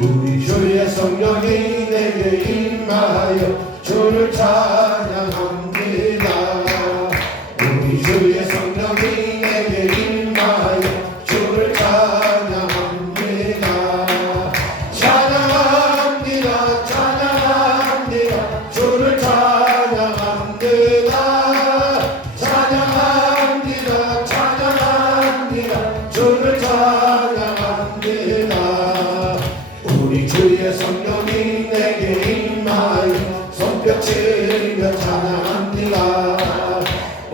우리 주의 성령이 내게 임하여 주를 찬양합니다. 우리 주의 성령이 내게 임하여 주를 찬양합니다. 찬양합니다. 찬양합니다. 주를 찬양합니다. 찬양합니다. 찬양합니다. 주를 찬양합니다. 우리 주의 성령이 내게 임하여 손뼉치며 찬양합니다.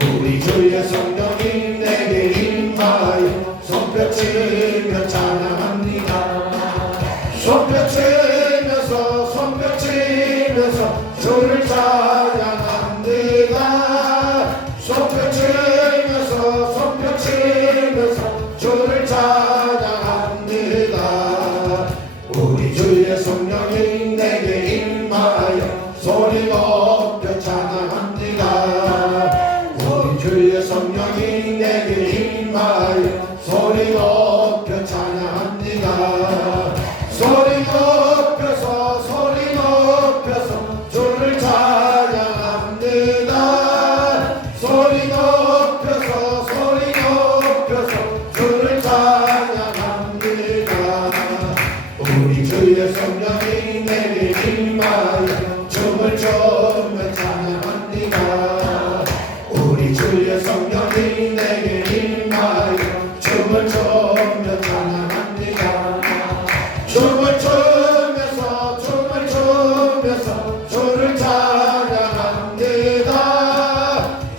우리 주의 성령이 내게 임하여 손뼉치며 찬양합니다. 손뼉치면서 주를 찬양합니다. 손뼉치면서 주를 찬양합니다. 우리 주의 성령이 내게 임하여 소리 높여 찬양합니다. 우리 주의 성령이 내게 임하여 소리 높여 찬양합니다. 소리 높여서 주를 찬양합니다. 소리 높여서 주를 찬양합니다. 우리 주의 성령이 내게 임하여 춤을 추며 찬양합니다. 우리 주의 성령이 내게 임하여 춤을 추며 찬양합니다. 춤을 추면서 주를 찬양합니다.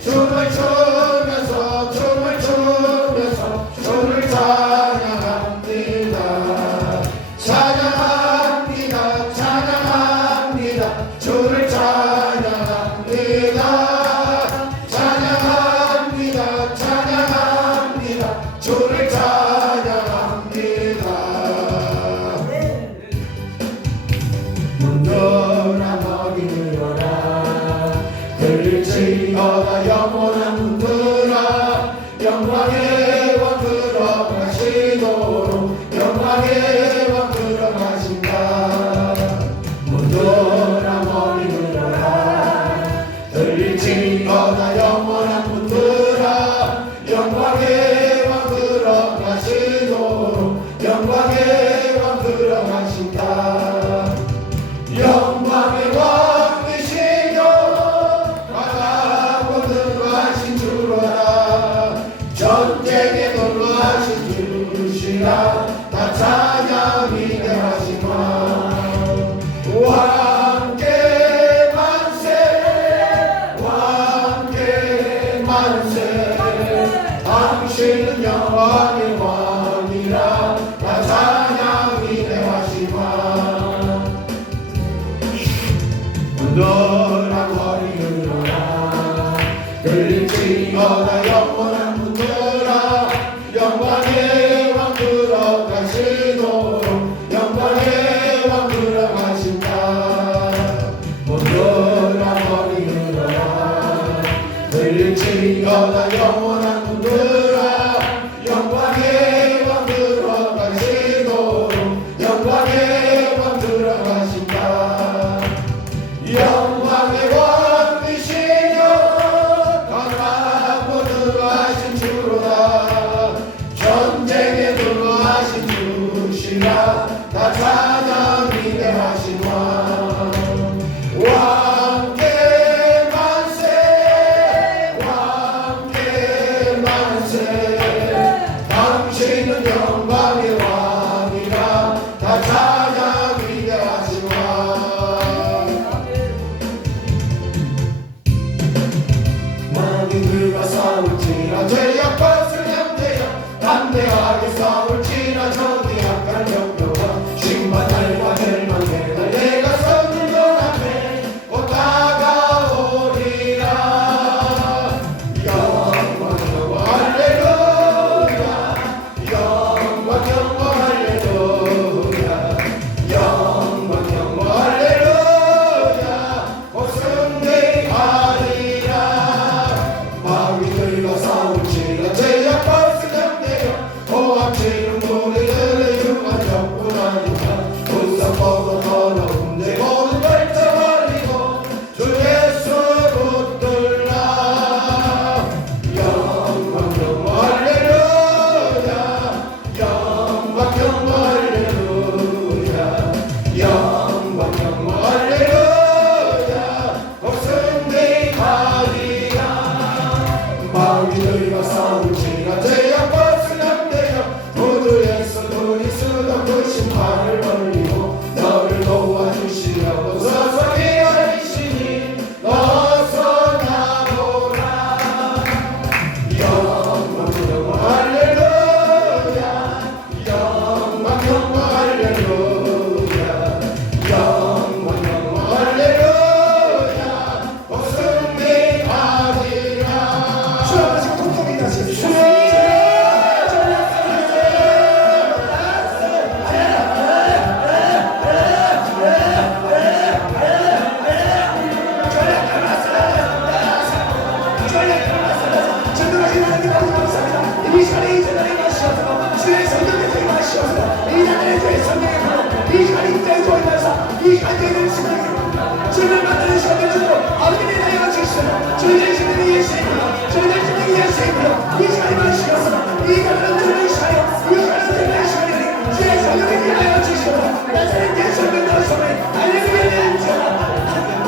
춤을 추면서 주를 찬양합니다. 찬양합니다. 찬양합니다. 주를 찬양합니다. 찬양합니다. 찬양합니다. 주를 찬양합니다. 문들아 너희 들어라, 들을지어다 영원한 문들아, 당신은 영광의 왕이라 나 찬양이 내 하시마 문들아 거리 열어라 들릴지어다 영원한 문들아 영광의 왕 들어가시도록 영광의 왕 들어가신다 문들아 거리 열어라 들릴지어다 영원한 문들아 영광의 왕 들어가시도록 영광의 왕 들어가신다 영광의 왕이시여 강하고 들어가신 주로다 전쟁에 들어가신 주시라 다 찬양이 내 하신 왕께 만세 왕께 만세 당신은 영광의 왕이라 다 찬양이 내 하신 왕들과 싸울지라 죄악받을 양대여 담대하게 싸울지라 적이 약한 병병아 심판날과 멸망해가 내가 서는 것 앞에 곧 다가오리라 영광 영광 할렐루야 영광 영광 할렐루야 영광 영광 할렐루야 곧 승리하리라 마귀들과 싸울지라 죄악받을 양대여 고함치는 무리들의 흉한 적군하니까 우상 뻗어 더러운 내 모든 결정버리고 주 예수 붙들라 영광 영광 할렐루야 영광 영광 할렐루야 영광 영광 할렐루야 곧 승리하리라 마귀들과 싸울지라 죄악받을 양대여 모두 예수 그리스도 그 심판을 벌리고 너를 도와주시려고 서서 기다리시니 어서 나오라 영광 영광 할렐루야 영광 영광 할렐루야 영광 영광 할렐루야 곧 승리하리라 주여 아버지 통성이 다시 이 시간에 이 전당에 가시옵소서 주의 성령의 되게 하시옵소서 이 나라의 주의 성령의 불로 이 시간에 입장에 조임하사 이 시간 저희들 시간에 주를 만나는 시간을 주고 아버지의 나이가 주시옵소서 저희들 주님이 예수님이요 저희들 주님이 예수님이요 이 시간에 마시옵소서 이 가난한 주님의 시간에 이 가난한 주님의 시간에 주의 성령의 되게 하여 주시옵소서 나사렛 예수님을 넣으시오니 할렐루야를 일쳐라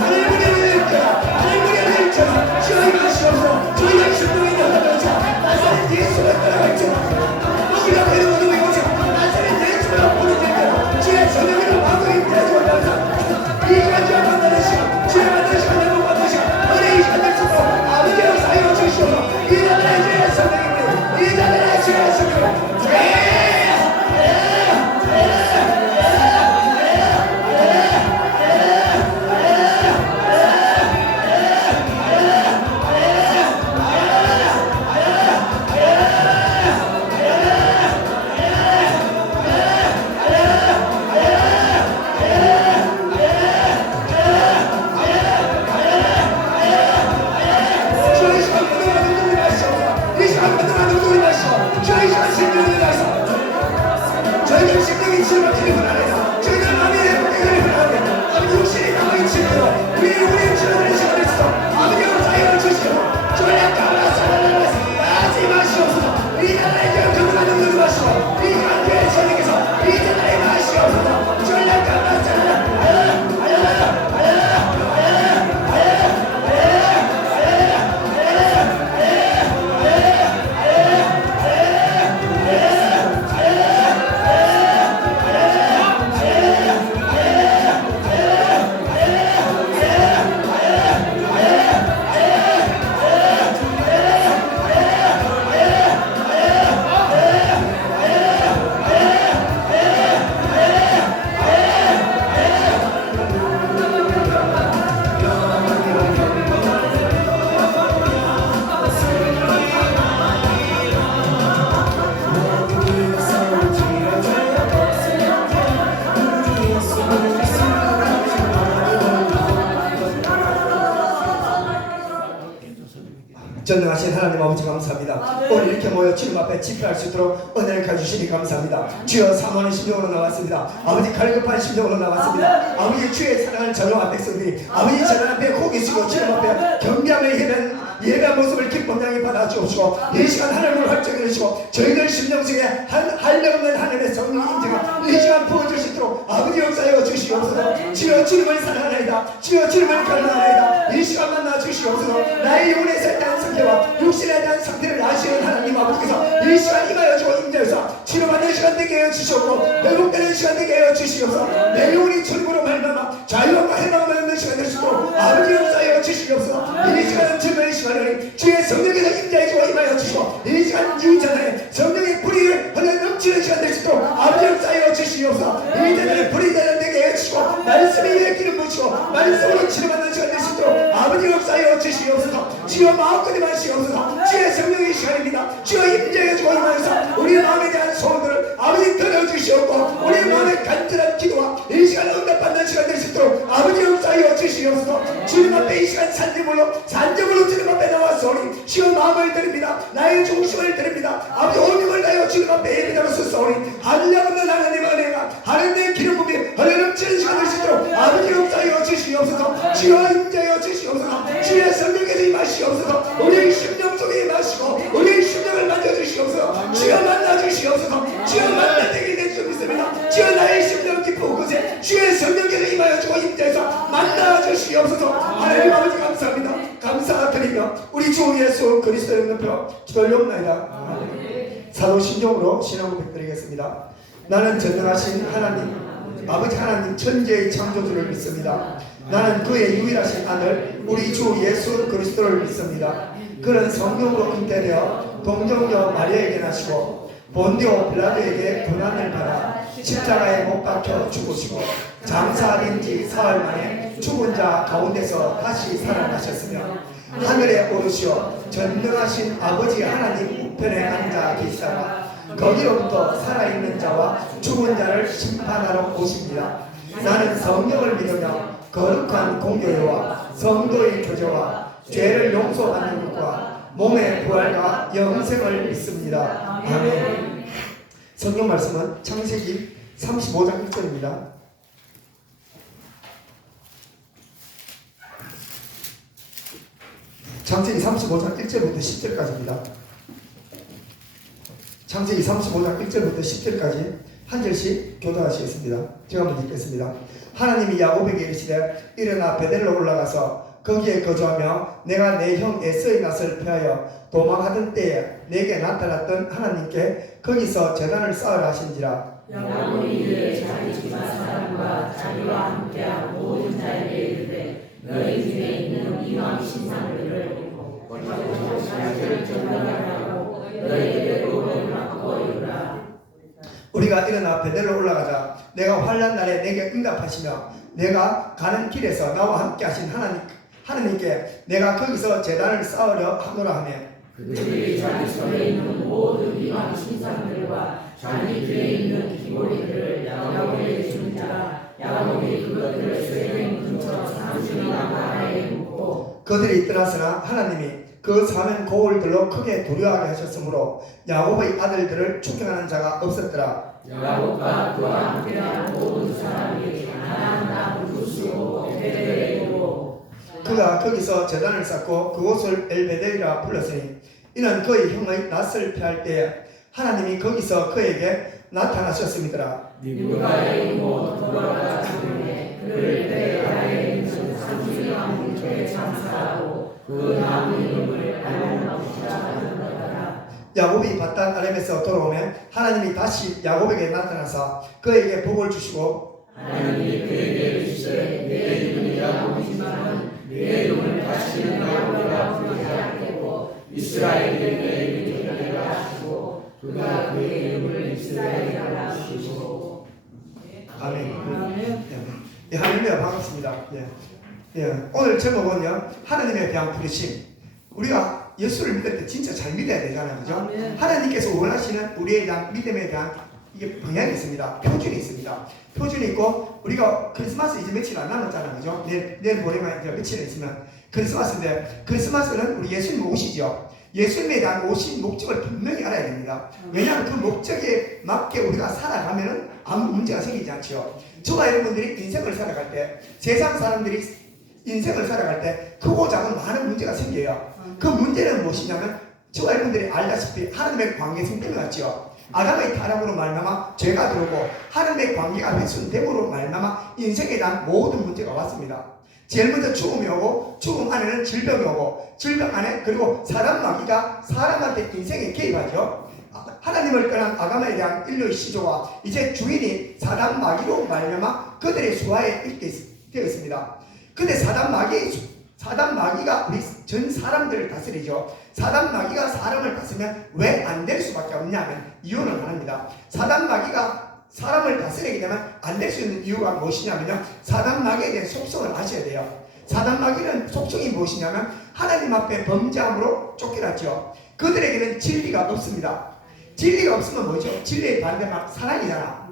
할렐루야를 일쳐라 할렐루야를 일쳐라 주의 마시옵소서 저희들 주님의 여자들 나사렛 예수를 따라갈지어다 우리가 되는 모든 이곳에 나사렛 예수를 부르짖때 주의 성령으로 마음을 임재하시옵소서 이 시간 주의 만나는 시간 주의 만나는 시간 내가 만나는 시간 은혜의 시간을 주고 전능하신 하나님 아버지 감사합니다. 오늘 이렇게 모여 주님 앞에 집회할 수 있도록 은혜를 가주시니 감사합니다. 주여 사모하는 심정으로 나왔습니다. 아버지 갈급한 심정으로 나왔습니다. 아버지 주의 사랑을 전용한 백성들이 아버지 전능 앞에 고개 숙여 주님 앞에 경배함의 예배한 모습을 기쁨 향해 받아주옵시고 이 시간 하나님을 활짝여 주시고 저희들 심령 속에 한량없는 하나님의 성령 임재가 이 시간 부어주시도록 아버지 역사여 주시옵소서. 주여 주님을 사랑하나이다. 주여 주님을 갈망하나이다. 이 시간 만나 주시옵소서. 나의 영혼에 살다는 상태와 육신에 대한 상태를 아시는 하나님 아버지께서 이 시간 임하여 주고 임재해서 치료받는 시간 되게 하여 주시옵고 회복되는 시간 되게 하여 주시옵소서. 내 영혼이 주님으로 말미암아 자유함과 해방을 얻는 시간 될 수 있도록 아버지 역사여 주시옵소서. 이 시간은 주님의 시간을 주의 성령께서 임재해 주고 임하여 주시고 이 시간 이전에 성령의 불이 흘러 넘치는 시간 될 수 있도록 아버지 역사여 주시옵소서. 이전에 불이 되게 하여 주시고 말씀이 위에 기름 부으시고 말씀으로 치료받는 시간 될 수 있도록 아버지 역사여 주시옵소서. 주여 마음껏 임하시옵소서. 주의 성령의 시간입니다. 주여 임재해 주고 임하여서 우리 마음에 대한 소원들을 아버지 들어주시옵고 우리 마음의 간절한 기도와 이 시간 응답받는 시간 될 수 있도록 아버지 역사여 주시옵소서. 주님 앞에 이 시간 산적으로 주님 앞에 나왔사오니 주여 마음을 드립니다. 나의 중심을 드립니다. 아버지 오님을 다여 주님 앞에 예배자로 섰사오니 한량없는 하나님의 은혜가 하나님의 기름 부음이 흘러넘치는 시간 될 수 있도록 아버지 역사여 주시옵소서. 주여 임재여 주시옵소서. 주의 성령께서 임하시옵소서. 우리의 심령 속에 임하시고 우리의 심령을 만져주시옵소서. 주여 만나주시옵소서. 주여 만나되게 될 수 있습니다. 주여 나의 심령 깊은 곳에 주의 성령께서 임하여 주고 임재해서 만나주시옵소서. 하나님 아버지 감사합니다. 감사드리며 우리 주 예수 그리스도의 이름으로 기도하옵나이다. 사도 신종으로 신앙 고백드리겠습니다. 나는 전능하신 하나님 아버지 하나님 천지의 창조주를 믿습니다. 나는 그의 유일하신 아들 우리 주 예수 그리스도를 믿습니다. 그는 성령으로 잉태되어 동정녀 마리아에게 나시고 본디오 빌라도에게 고난을 받아 십자가에 못 박혀 죽으시고 장사된 지 사흘 만에 죽은 자 가운데서 다시 살아나셨으며 하늘에 오르시어 전능하신 아버지 하나님 우편에 앉아 계시다가 거기로부터 살아있는 자와 죽은 자를 심판하러 오십니다. 나는 성령을 믿으며 거룩한 공교회와 성도의 교제와 죄를 용서받는 것과 몸의 부활과 영생을 믿습니다. 아멘. 성경 말씀은 창세기 35장 1절입니다. 창세기 35장 1절부터 10절까지입니다. 창세기 35장 1절부터 10절까지 한 절씩 교도하시겠습니다. 제가 먼저 읽겠습니다. 하나님이 야곱에게 이르시되 일어나 베델로 올라가서 거기에 거주하며 내가 내 형 에서의 낯을 피하여 도망하던 때에 내게 나타났던 하나님께 거기서 제단을 쌓으라 하신지라. 야곱이 이르되 자기 집안 사람과 자기와 함께한 모든 자에게 이르되 너희 집에 있는 이왕 신상들을 버리고 자기를 전하라고 너희에게 도를 받고 이르라. 우리가 일어나 베델로 올라가자. 내가 환난 날에 내게 응답하시며 내가 가는 길에서 나와 함께 하신 하나님께 내가 거기서 제단을 쌓으려 하노라 하며 그들이 자기 손에 있는 모든 이왕 신상들과 자기 뒤에 있는 기고리들을 야곱에게 준 자라. 야곱이 그것들을 세겜 근처 산중이나 바다에 묻고 그들이 떠났으나 하나님이 그 사면 고울들로 크게 두려워하게 하셨으므로 야곱의 아들들을 추격하는 자가 없었더라. 야곱과 그와 함께한 모든 사람이 하나하나 부르시고 베델에 이르고 그가 거기서 제단을 쌓고 그곳을 엘베델이라 불렀으니 이는 그의 형의 낯을 피할 때에 하나님이 거기서 그에게 나타나셨음이더라. 누가의 이모 돌아가 죽으매 그를 때 아래에 있는 산중이와 물에 장사하고 그 나무 이름을 알람나무시라 하는 거더라. 야곱이 바단 아람에서 돌아오면 하나님이 다시 야곱에게 나타나사 그에게 복을 주시고 하나님이 그에게 이르시되 내 이름이 야곱이지만 내 이름을 다시는 야곱이라 부르지 않겠고 이스라엘이 내 이름이 되리라 하시고 그가 그의 이름을 이스라엘이라 하시고. 아멘. 예, 할렐루야 반갑습니다. 오늘 제목은요 하나님에 대한 부르심. 우리가 예수를 믿을 때 진짜 잘 믿어야 되잖아요, 그죠? 하나님께서 원하시는 우리에 대한 믿음에 대한 이게 방향이 있습니다. 표준이 있습니다. 표준이 있고 우리가 크리스마스 이제 며칠 안 남았잖아요, 그죠? 내일 모레만 이제 며칠 있으면 크리스마스인데, 크리스마스는 우리 예수님 오시죠. 예수님에 대한 오신 목적을 분명히 알아야 됩니다. 왜냐하면 그 목적에 맞게 우리가 살아가면 아무 문제가 생기지 않죠. 저와 여러분들이 인생을 살아갈 때, 세상 사람들이 인생을 살아갈 때 크고 작은 많은 문제가 생겨요. 그 문제는 무엇이냐면 저와 여러분들이 알다시피 하나님의 관계성 때문에 왔죠. 아담의 타락으로 말미암아 죄가 들어오고 하나님의 관계가 훼손됨으로 말미암아 인생에 대한 모든 문제가 왔습니다. 제일 먼저 죽음이 오고, 죽음 안에는 질병이 오고, 질병 안에 그리고 사람 마귀가 사람한테 인생에 개입하죠. 하나님을 떠난 아담에 대한 인류의 시조와 이제 주인이 사단 마귀로 말미암아 그들의 수하에 있게 되었습니다. 근데 사단 마귀가 우리 전 사람들을 다스리죠. 사단 마귀가 사람을 다스리면 왜 안 될 수밖에 없냐면 이유는 하나입니다. 사단 마귀가 사람을 다스리게 되면 안 될 수 있는 이유가 무엇이냐면요, 사단 마귀에 대한 속성을 아셔야 돼요. 사단 마귀는 속성이 무엇이냐면 하나님 앞에 범죄함으로 쫓겨났죠. 그들에게는 진리가 없습니다. 진리가 없으면 뭐죠? 진리의 반대가 사랑이잖아.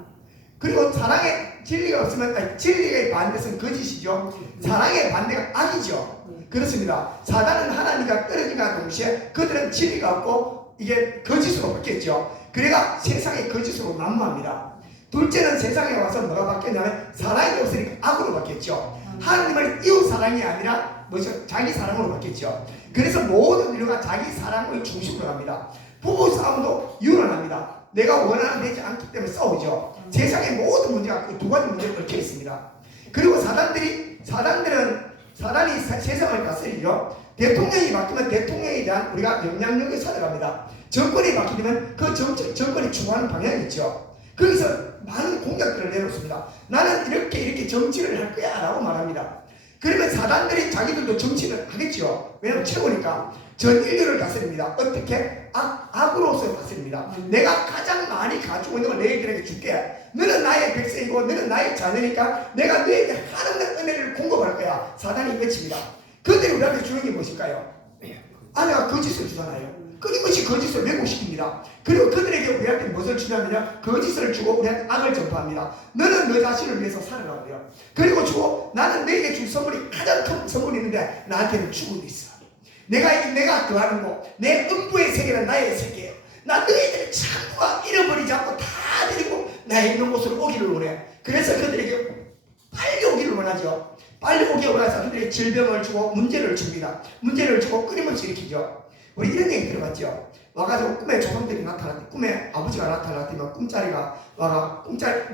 그리고 사랑의 진리가 없으면, 진리의 반대는 거짓이죠. 사랑의 반대가 악이죠. 그렇습니다. 사단은 하나님과 떨어진과 동시에 그들은 진리가 없고 이게 거짓으로 바뀌었죠. 그래가 세상의 거짓으로 난무합니다. 둘째는 세상에 와서 뭐가 바뀌었냐면 사랑이 없으니까 악으로 바뀌었죠. 하나님을 이웃 사랑이 아니라 뭐죠? 자기 사랑으로 바뀌었죠. 그래서 모든 인류가 자기 사랑을 중심으로 합니다. 부부 싸움도 유난합니다. 내가 원하는 되지 않기 때문에 싸우죠. 세상의 모든 문제가 그 두 가지 문제를 얽혀 있습니다. 그리고 사단이 세상을 다스리죠. 대통령이 바뀌면 대통령에 대한 우리가 영향력을 살아갑니다. 정권이 바뀌면 그 정권이 추구하는 방향이 있죠. 거기서 많은 공약들을 내놓습니다. 나는 이렇게 정치를 할 거야 라고 말합니다. 그러면 사단들이 자기들도 정치를 하겠죠. 왜냐하면 최고니까. 전 인류를 다스립니다. 어떻게? 악으로서 다스립니다. 내가 가장 많이 가지고 있는 걸 너희들에게 줄게. 너는 나의 백성이고 너는 나의 자녀니까 내가 너에게 하나님의 은혜를 공급할 거야. 사단이 외칩니다. 그들이 우리한테 주는 게 무엇일까요? 아내가 거짓을 주잖아요. 끊임없이 거짓을 왜곡시킵니다. 그리고 그들에게 우리한테 무엇을 주냐면요, 거짓을 주고 우리한테 악을 전파합니다. 너는 너 자신을 위해서 살아라고요. 그리고 주고 나는 너에게 줄 선물이 가장 큰 선물이 있는데 나한테는 죽음이 있어. 내가 거하는 곳, 내 음부의 세계는 나의 세계예요. 나 너희들을 전부 잃어버리지 않고 다 데리고 나의 있는 곳으로 오기를 원해. 그래서 그들에게 빨리 오기를 원하죠. 빨리 오기를 원해서 그들에게 질병을 주고 문제를 줍니다. 문제를 주고 끊임없이 일으키죠. 우리 이런 얘기 들어봤죠. 와가지고 꿈에 조상들이 나타났대. 꿈에 아버지가 나타났더니만 꿈자리가 와가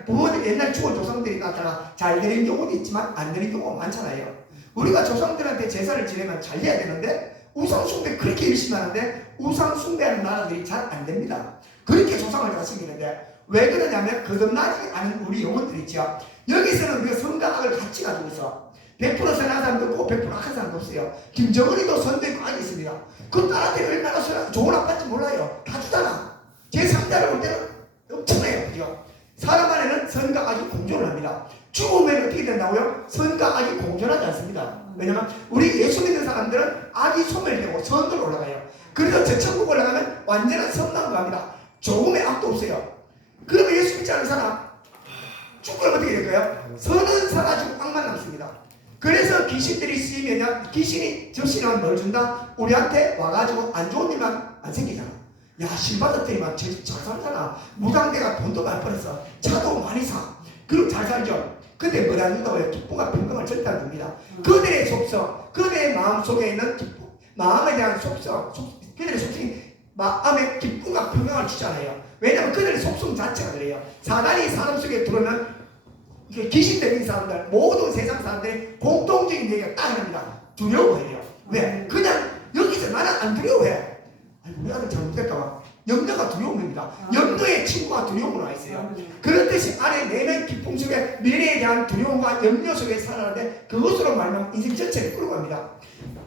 부모들 옛날 죽은 조상들이 나타나 잘 되는 경우도 있지만 안 되는 경우가 많잖아요. 우리가 조상들한테 제사를 지내면 잘 돼야 되는데 우상 숭배 그렇게 열심히 하는데 우상 숭배하는 나라들이 잘 안 됩니다. 그렇게 조상을 다스리는데 왜 그러냐면 거듭나지 않은 우리 영혼들 있죠. 여기서는 우리가 선과 악을 같이 가지고 있어. 100% 선한 사람도 없고 100% 악한 사람도 없어요. 김정은이도 선도 있고 악이 있습니다. 그 딸한테 얼마나 좋은 아빠인지 몰라요. 다 주잖아. 제 3자를 볼 때는 엄청나요. 그죠? 사람 안에는 선과 악이 공존을 합니다. 죽으면 어떻게 된다고요? 선과 악이 공존하지 않습니다. 왜냐면 우리 예수 믿는 사람들은 악이 소멸되고 선으로 올라가요. 그래서 저 천국 올라가면 완전한 선남으로 갑니다. 조금의 악도 없어요. 그러면 예수 믿지 않는 사람 죽으면 어떻게 될까요? 선은 사라지고 악만 남습니다. 그래서 귀신들이 쓰이면 귀신이 접신하면 뭘 준다? 우리한테 와가지고 안 좋은 일만 안 생기잖아. 야, 신받았더니 막 잘 살잖아. 무당대가 돈도 많이 벌었어. 차도 많이 사. 그리고 잘 살죠. 근데 뭘 안 준다고요? 기쁨과 평강을 절대 안 줍니다. 그들의 속성, 그들의 마음 속에 있는 기쁨, 마음에 대한 속성, 그들의 속성이 마음에 기쁨과 평강을 주잖아요. 왜냐하면 그들의 속성 자체가 그래요. 사단이 사람 속에 들어오면 귀신 들린 사람들, 모든 세상 사람들이 공통적인 얘기가 딱 합니다. 두려워해요. 왜? 그냥 여기서 나는 안 두려워해. 아니, 우리 아들 잘못될까봐. 염려가 두려움입니다. 염려의 친구가 두려움으로 와 있어요. 그렇듯이 안에 내면 기쁨 속에 미래에 대한 두려움과 염려 속에 살아가는데 그것으로 말하면 인생 전체를 끌고 갑니다.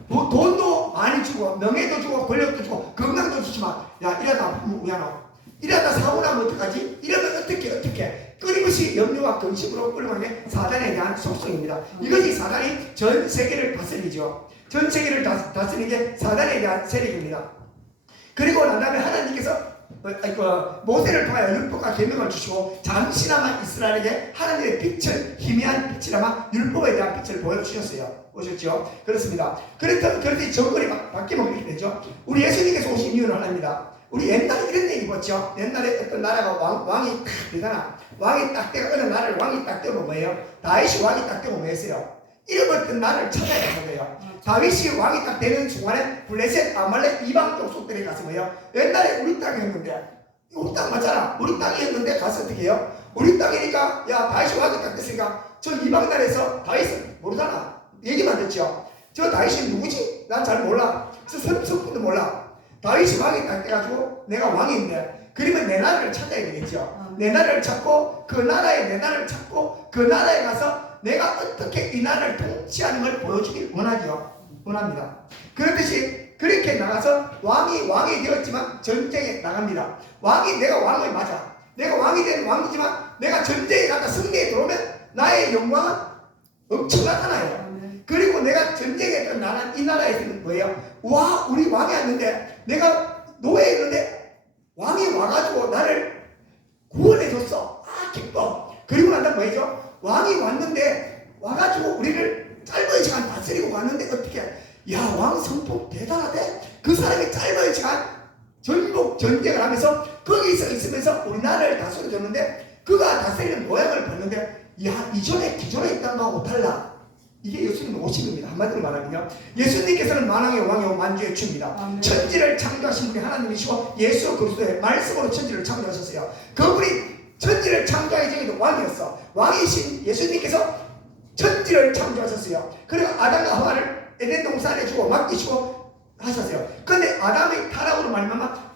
돈도 많이 주고 명예도 주고 권력도 주고 건강도 주지만 야 이러다 우야나 이러다 사고 나면 어떡하지? 이러면 어떻게 끊임없이 염려와 근심으로 끌고 가는 게 사단에 대한 속성입니다. 이것이 사단이 전 세계를 다스리죠. 전 세계를 다스리는 게 사단에 대한 세력입니다. 그리고 난 다음에 하나님께서 모세를 통하여 율법과 계명을 주시고 잠시나마 이스라엘에게 하나님의 빛을 희미한 빛이라마 율법에 대한 빛을 보여주셨어요. 보셨죠? 그렇습니다. 그랬더니 정권이 바뀌면 그렇게 되죠. 우리 예수님께서 오신 이유는 하나입니다. 우리 옛날에 이런 얘기 봤죠. 옛날에 어떤 나라가 왕이 딱 되잖아. 왕이 딱 되고 어느 나라를 왕이 딱 되고 뭐예요? 다윗이 왕이 딱 되고 뭐였어요? 잃어버렸던 나라를 찾아야 하는 거예요. 다윗이 왕이 딱 되는 순간에 블레셋, 아말렉, 이방 족속들이 가서 뭐예요? 옛날에 우리 땅이었는데, 우리 땅 맞잖아. 우리 땅이었는데 가서 어떻게 해요? 우리 땅이니까 야 다윗이 왕이 딱 됐으니까 저 이방 나라에서 다윗은 모르잖아. 얘기만 듣죠. 저 다윗이 누구지? 난 잘 몰라. 저 석분도 몰라. 다윗이 왕이 딱 돼가지고 내가 왕인데 그러면 내 나라를 찾아야 되겠죠. 내 나라를 찾고 그 나라에 내 나라를 찾고 그 나라에 가서 내가 어떻게 이 나라를 통치하는 걸 보여주길 원합니다. 그렇듯이 그렇게 나가서 왕이 되었지만 전쟁에 나갑니다. 내가 왕이 맞아. 내가 왕이 된 왕이지만 내가 전쟁에 갔다 승리에 들어오면 나의 영광은 엄청나잖아요. 그리고 내가 전쟁에 했던 나는 이 나라에서는 뭐예요? 와, 우리 왕이 왔는데 내가 노예에 있는데 왕이 와가지고 나를 구원해줬어. 아, 기뻐. 그리고 난 다음 뭐죠? 왕이 왔는데 와가지고 우리를 짧은 시간 다스리고 갔는데 어떻게? 야, 왕 성품 대단하대. 그 사람이 짧은 시간 전복 전쟁을 하면서 거기서 있으면서 우리나라를 다스려줬는데 그가 다스리는 모양을 봤는데 야, 기존에 있던 거하고 달라. 이게 예수님 오신 겁니다. 한마디로 말하면요, 예수님께서는 만왕의 왕이요 만주의 주입니다. 천지를 창조하신 분이 하나님이시고 예수 그리스도의 말씀으로 천지를 창조하셨어요. 그분이 천지를 창조하기 전에도 왕이었어. 왕이신 예수님께서 천지를 창조하셨어요. 그리고 아담과 하와를 에덴 동산에 주고 맡기시고 하셨어요. 그런데 아담의 타락으로 말미암아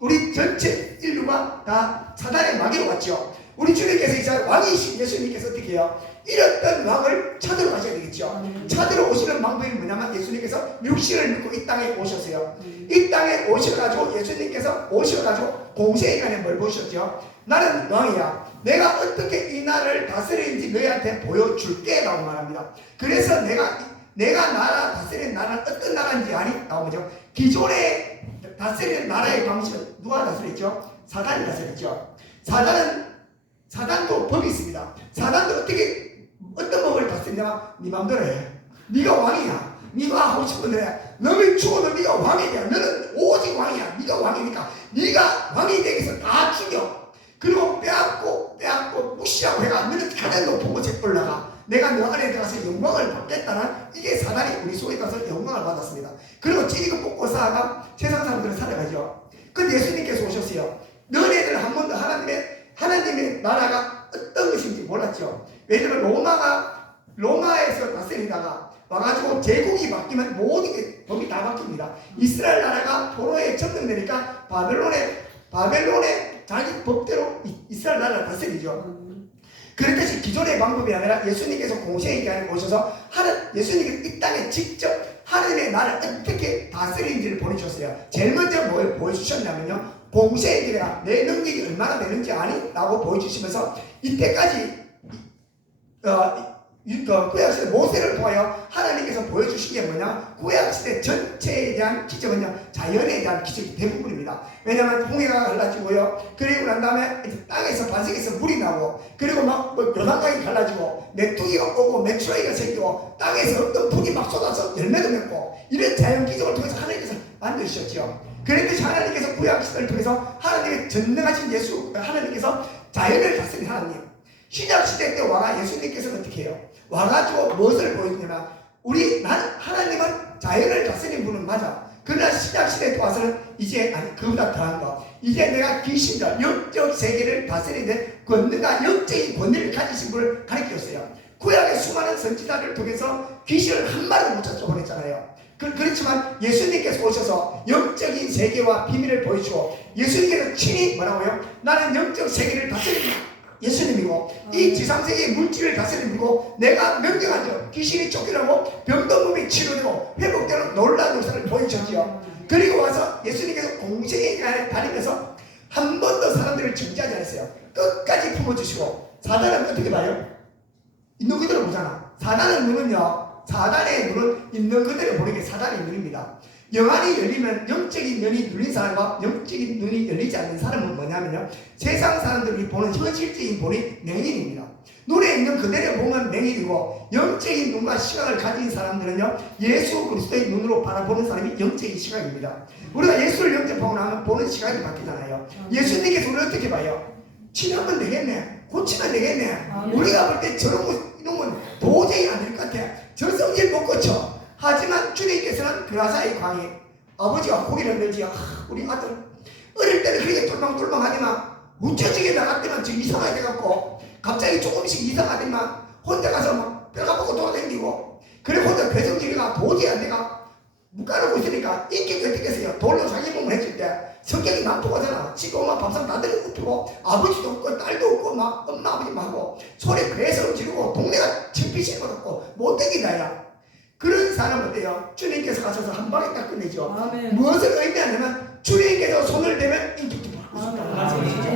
우리 전체 인류가 다 사단의 마귀로 갔죠. 우리 주님께서 이제 왕이신 예수님께서 어떻게 해요? 잃었던 왕을 찾으러 가셔야 되겠죠. 찾으러 오시는 방법이 뭐냐면 예수님께서 육신을 믿고 이 땅에 오셨어요. 이 땅에 오셔가지고 예수님께서 오셔가지고 공생애간에 뭘 보셨죠? 나는 왕이야. 내가 어떻게 이 나라를 다스리는지 너희한테 보여줄게 라고 말합니다. 그래서 내가 나라 다스리는 나라는 어떤 나라인지 아니? 라고 하죠. 기존에 다스리는 나라의 방식은 누가 다스렸죠? 사단이 다스렸죠. 사단도 법이 있습니다. 사단도 어떤 법을 다스리냐면 네 맘대로 해. 네가 왕이야. 네가 하고 싶은 대로 해. 너는 죽어도 네가 왕이 돼. 너는 오직 왕이야. 네가 왕이니까 네가 왕이 되기 위해서 다 죽여. 그리고 빼앗고 무시하고 해가 너는 가장 높은 곳에 올라가. 내가 너 안에 들어가서 영광을 받겠다는 이게 사단이 우리 속에 가서 영광을 받았습니다. 그리고 찌리고 뽑고 쌓아가 세상 사람들은 살아가죠. 근데 예수님께서 오셨어요. 너네들 한 번도 하나님의 나라가 어떤 것인지 몰랐죠. 왜냐면 로마에서 다스리다가 와가지고 제국이 바뀌면 모든 게 법이 다 바뀝니다. 이스라엘 나라가 포로에 점령되니까 바벨론의 자기 법대로 이스라엘 나라를 다스리죠. 그랬듯이 기존의 방법이 아니라 예수님께서 공생애간에 오셔서 예수님께서 이 땅에 직접 하나님의 나라를 어떻게 다스리는지를 보여주셨어요. 제일 먼저 뭘 보여주셨냐면요, 공생애가 내 능력이 얼마나 되는지 아니? 라고 보여주시면서 이때까지 구약시대 모세를 통하여 하나님께서 보여주신 게 뭐냐? 구약시대 전체에 대한 기적은요, 자연에 대한 기적이 대부분입니다. 왜냐하면 홍해가 갈라지고요, 그리고 난 다음에 땅에서 반석에서 물이 나고, 그리고 막 요단강이 갈라지고 메뚜기가 오고 메추라기가 생기고 땅에서 어떤 불이 막 쏟아서 열매도 맺고, 이런 자연 기적을 통해서 하나님께서 만드셨죠. 그랬듯이 하나님께서 구약시대를 통해서 하나님의 전능하신 하나님께서 자연을 다스린 하나님, 신약시대 때 예수님께서는 어떻게 해요? 와가지고 무엇을 보여주냐면 하나님은 자연을 다스리는 분은 맞아. 그러나 신약시대 때 와서는 이제 그보다 더한 거, 이제 내가 귀신과 영적 세계를 다스리는 권능과 영적인 권위를 가지신 분을 가르쳤어요. 구약의 수많은 선지자를 통해서 귀신을 한 마리도 못 쫓아보냈잖아요. 그렇지만 예수님께서 오셔서 영적인 세계와 비밀을 보여주고, 예수님께서 친히 뭐라고요? 나는 영적 세계를 다스립니다. 예수님이고 이 지상세계의 물질을 다스리는 분이고, 내가 명령하죠. 귀신이 쫓기라고 병든 몸이 치료되고 회복되는 놀라운 역사를 보여주셨지요. 그리고 와서 예수님께서 공생애간에 다니면서 한 번도 사람들을 정죄하지 않았어요. 끝까지 품어주시고. 사단은 어떻게 봐요? 있는 그대로 보잖아. 사단의 눈은 있는 그대로 보는 게 사단의 눈입니다. 영안이 열리면 영적인 눈이 열린 사람과 영적인 눈이 열리지 않는 사람은 뭐냐면요, 세상 사람들이 보는 현실적인 본이 맹인입니다. 눈에 있는 그대로 보면 맹인이고, 영적인 눈과 시각을 가진 사람들은요, 예수 그리스도의 눈으로 바라보는 사람이 영적인 시각입니다. 우리가 예수를 영접하고 나면 보는 시각이 바뀌잖아요. 예수님께서 우리를 어떻게 봐요? 치료하면 되겠네, 고치면 되겠네. 우리가 볼 때 저런 거 이런 건 도저히 안 될 것 같아. 저 성질 못 고쳐. 하지만 주님께서는 그라사의 광이, 아버지가 고개를 들지, 우리 아들 어릴 때는 그렇게 똘망똘망하지만 우체적에 나갈 때만 좀 이상하게 돼갖고 갑자기 조금씩 이상하더만 혼자 가서 막 뼈가 먹고 돌아다니고, 그래 혼자 배성질이가 도저히 안 돼가 묵가놓고 있으니까 인격이 어떻게 했어요? 돌로 자기 몸을 해줄 때 성격이 난폭하잖아. 지금 엄마 밥상 다들 엎히고 아버지도 없고 딸도 없고 막 엄마 아버지만 하고 소리 괴성 지르고 동네가 창피실 것 같고 못되기다 야. 그런 사람 어때요? 주님께서 가셔서 한 방에 딱 끝내죠. 아멘. 무엇을 의미하냐면 주님께서 손을 대면 인격도 받고 싶다.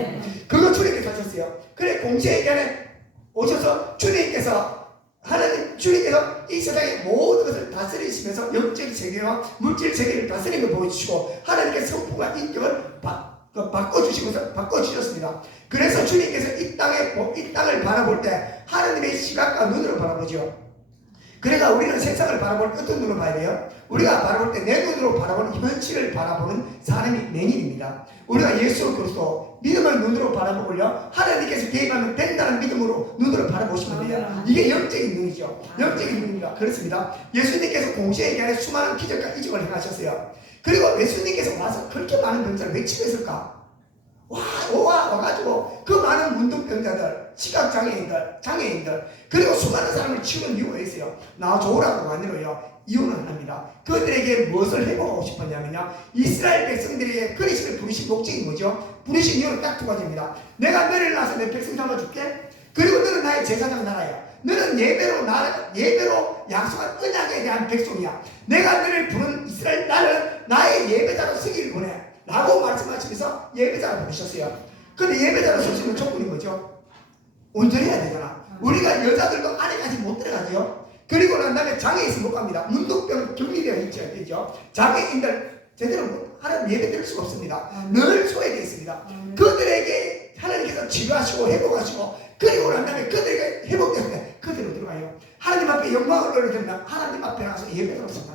그거 주님께서 하셨어요. 그래 공시회견에 오셔서 주님께서 이 세상의 모든 것을 다스리시면서 영적 세계와 물질 세계를 다스리는 걸 보여주시고 하나님께 성품과 인격을 바꿔주셨습니다. 그래서 주님께서 이 땅을 바라볼 때 하나님의 시각과 눈으로 바라보죠. 그러니까 우리는 세상을 바라볼 때 어떤 눈으로 봐야 돼요? 우리가 바라볼 때 내 눈으로 바라보는 현실을 바라보는 사람이 맹인입니다. 우리가 예수 그리스도 믿음을 눈으로 바라보고요, 하나님께서 개입하면 된다는 믿음으로 눈으로 바라보시면 돼요. 이게 영적인 눈이죠. 영적인 눈입니다. 그렇습니다. 예수님께서 공시회견에 수많은 기적과 이적을 행하셨어요. 그리고 예수님께서 와서 그렇게 많은 병자를 왜 치료했을까? 와가지고 그 많은 문둥병자들, 시각장애인들, 그리고 수많은 사람을 치우는 이유가 있어요. 나와줘라고 아니로요. 이유는 합니다. 그들에게 무엇을 해보고 싶었냐면요, 이스라엘 백성들에게 그리스도를 부르신 목적이 뭐죠? 부르신 이유는 딱 두 가지입니다. 내가 너를 낳아서 내 백성 삼아줄게. 그리고 너는 나의 제사장 나라야. 너는 예배로 약속한 언약에 대한 백성이야. 내가 너를 부른 이스라엘, 나는 나의 예배자로 쓰기를 원해 라고 말씀하시면서 예배자를 부르셨어요. 근데 예배자로 쓰시는 조건이 뭐죠? 온전해야 되잖아. 우리가 여자들도 안에까지 못 들어가죠. 그리고 난 다음에 장애 있으면 못 갑니다. 문둥병 격리되어 있죠. 장애인들 제대로 하나님 예배 드릴 수가 없습니다. 늘 소외되어 있습니다. 그들에게 하나님께서 치료하시고 회복하시고, 그리고 난 다음에 그들에게 회복될 때 그대로 들어가요. 하나님 앞에 영광을 올려드리면 하나님 앞에 나가서 예배를 합니다.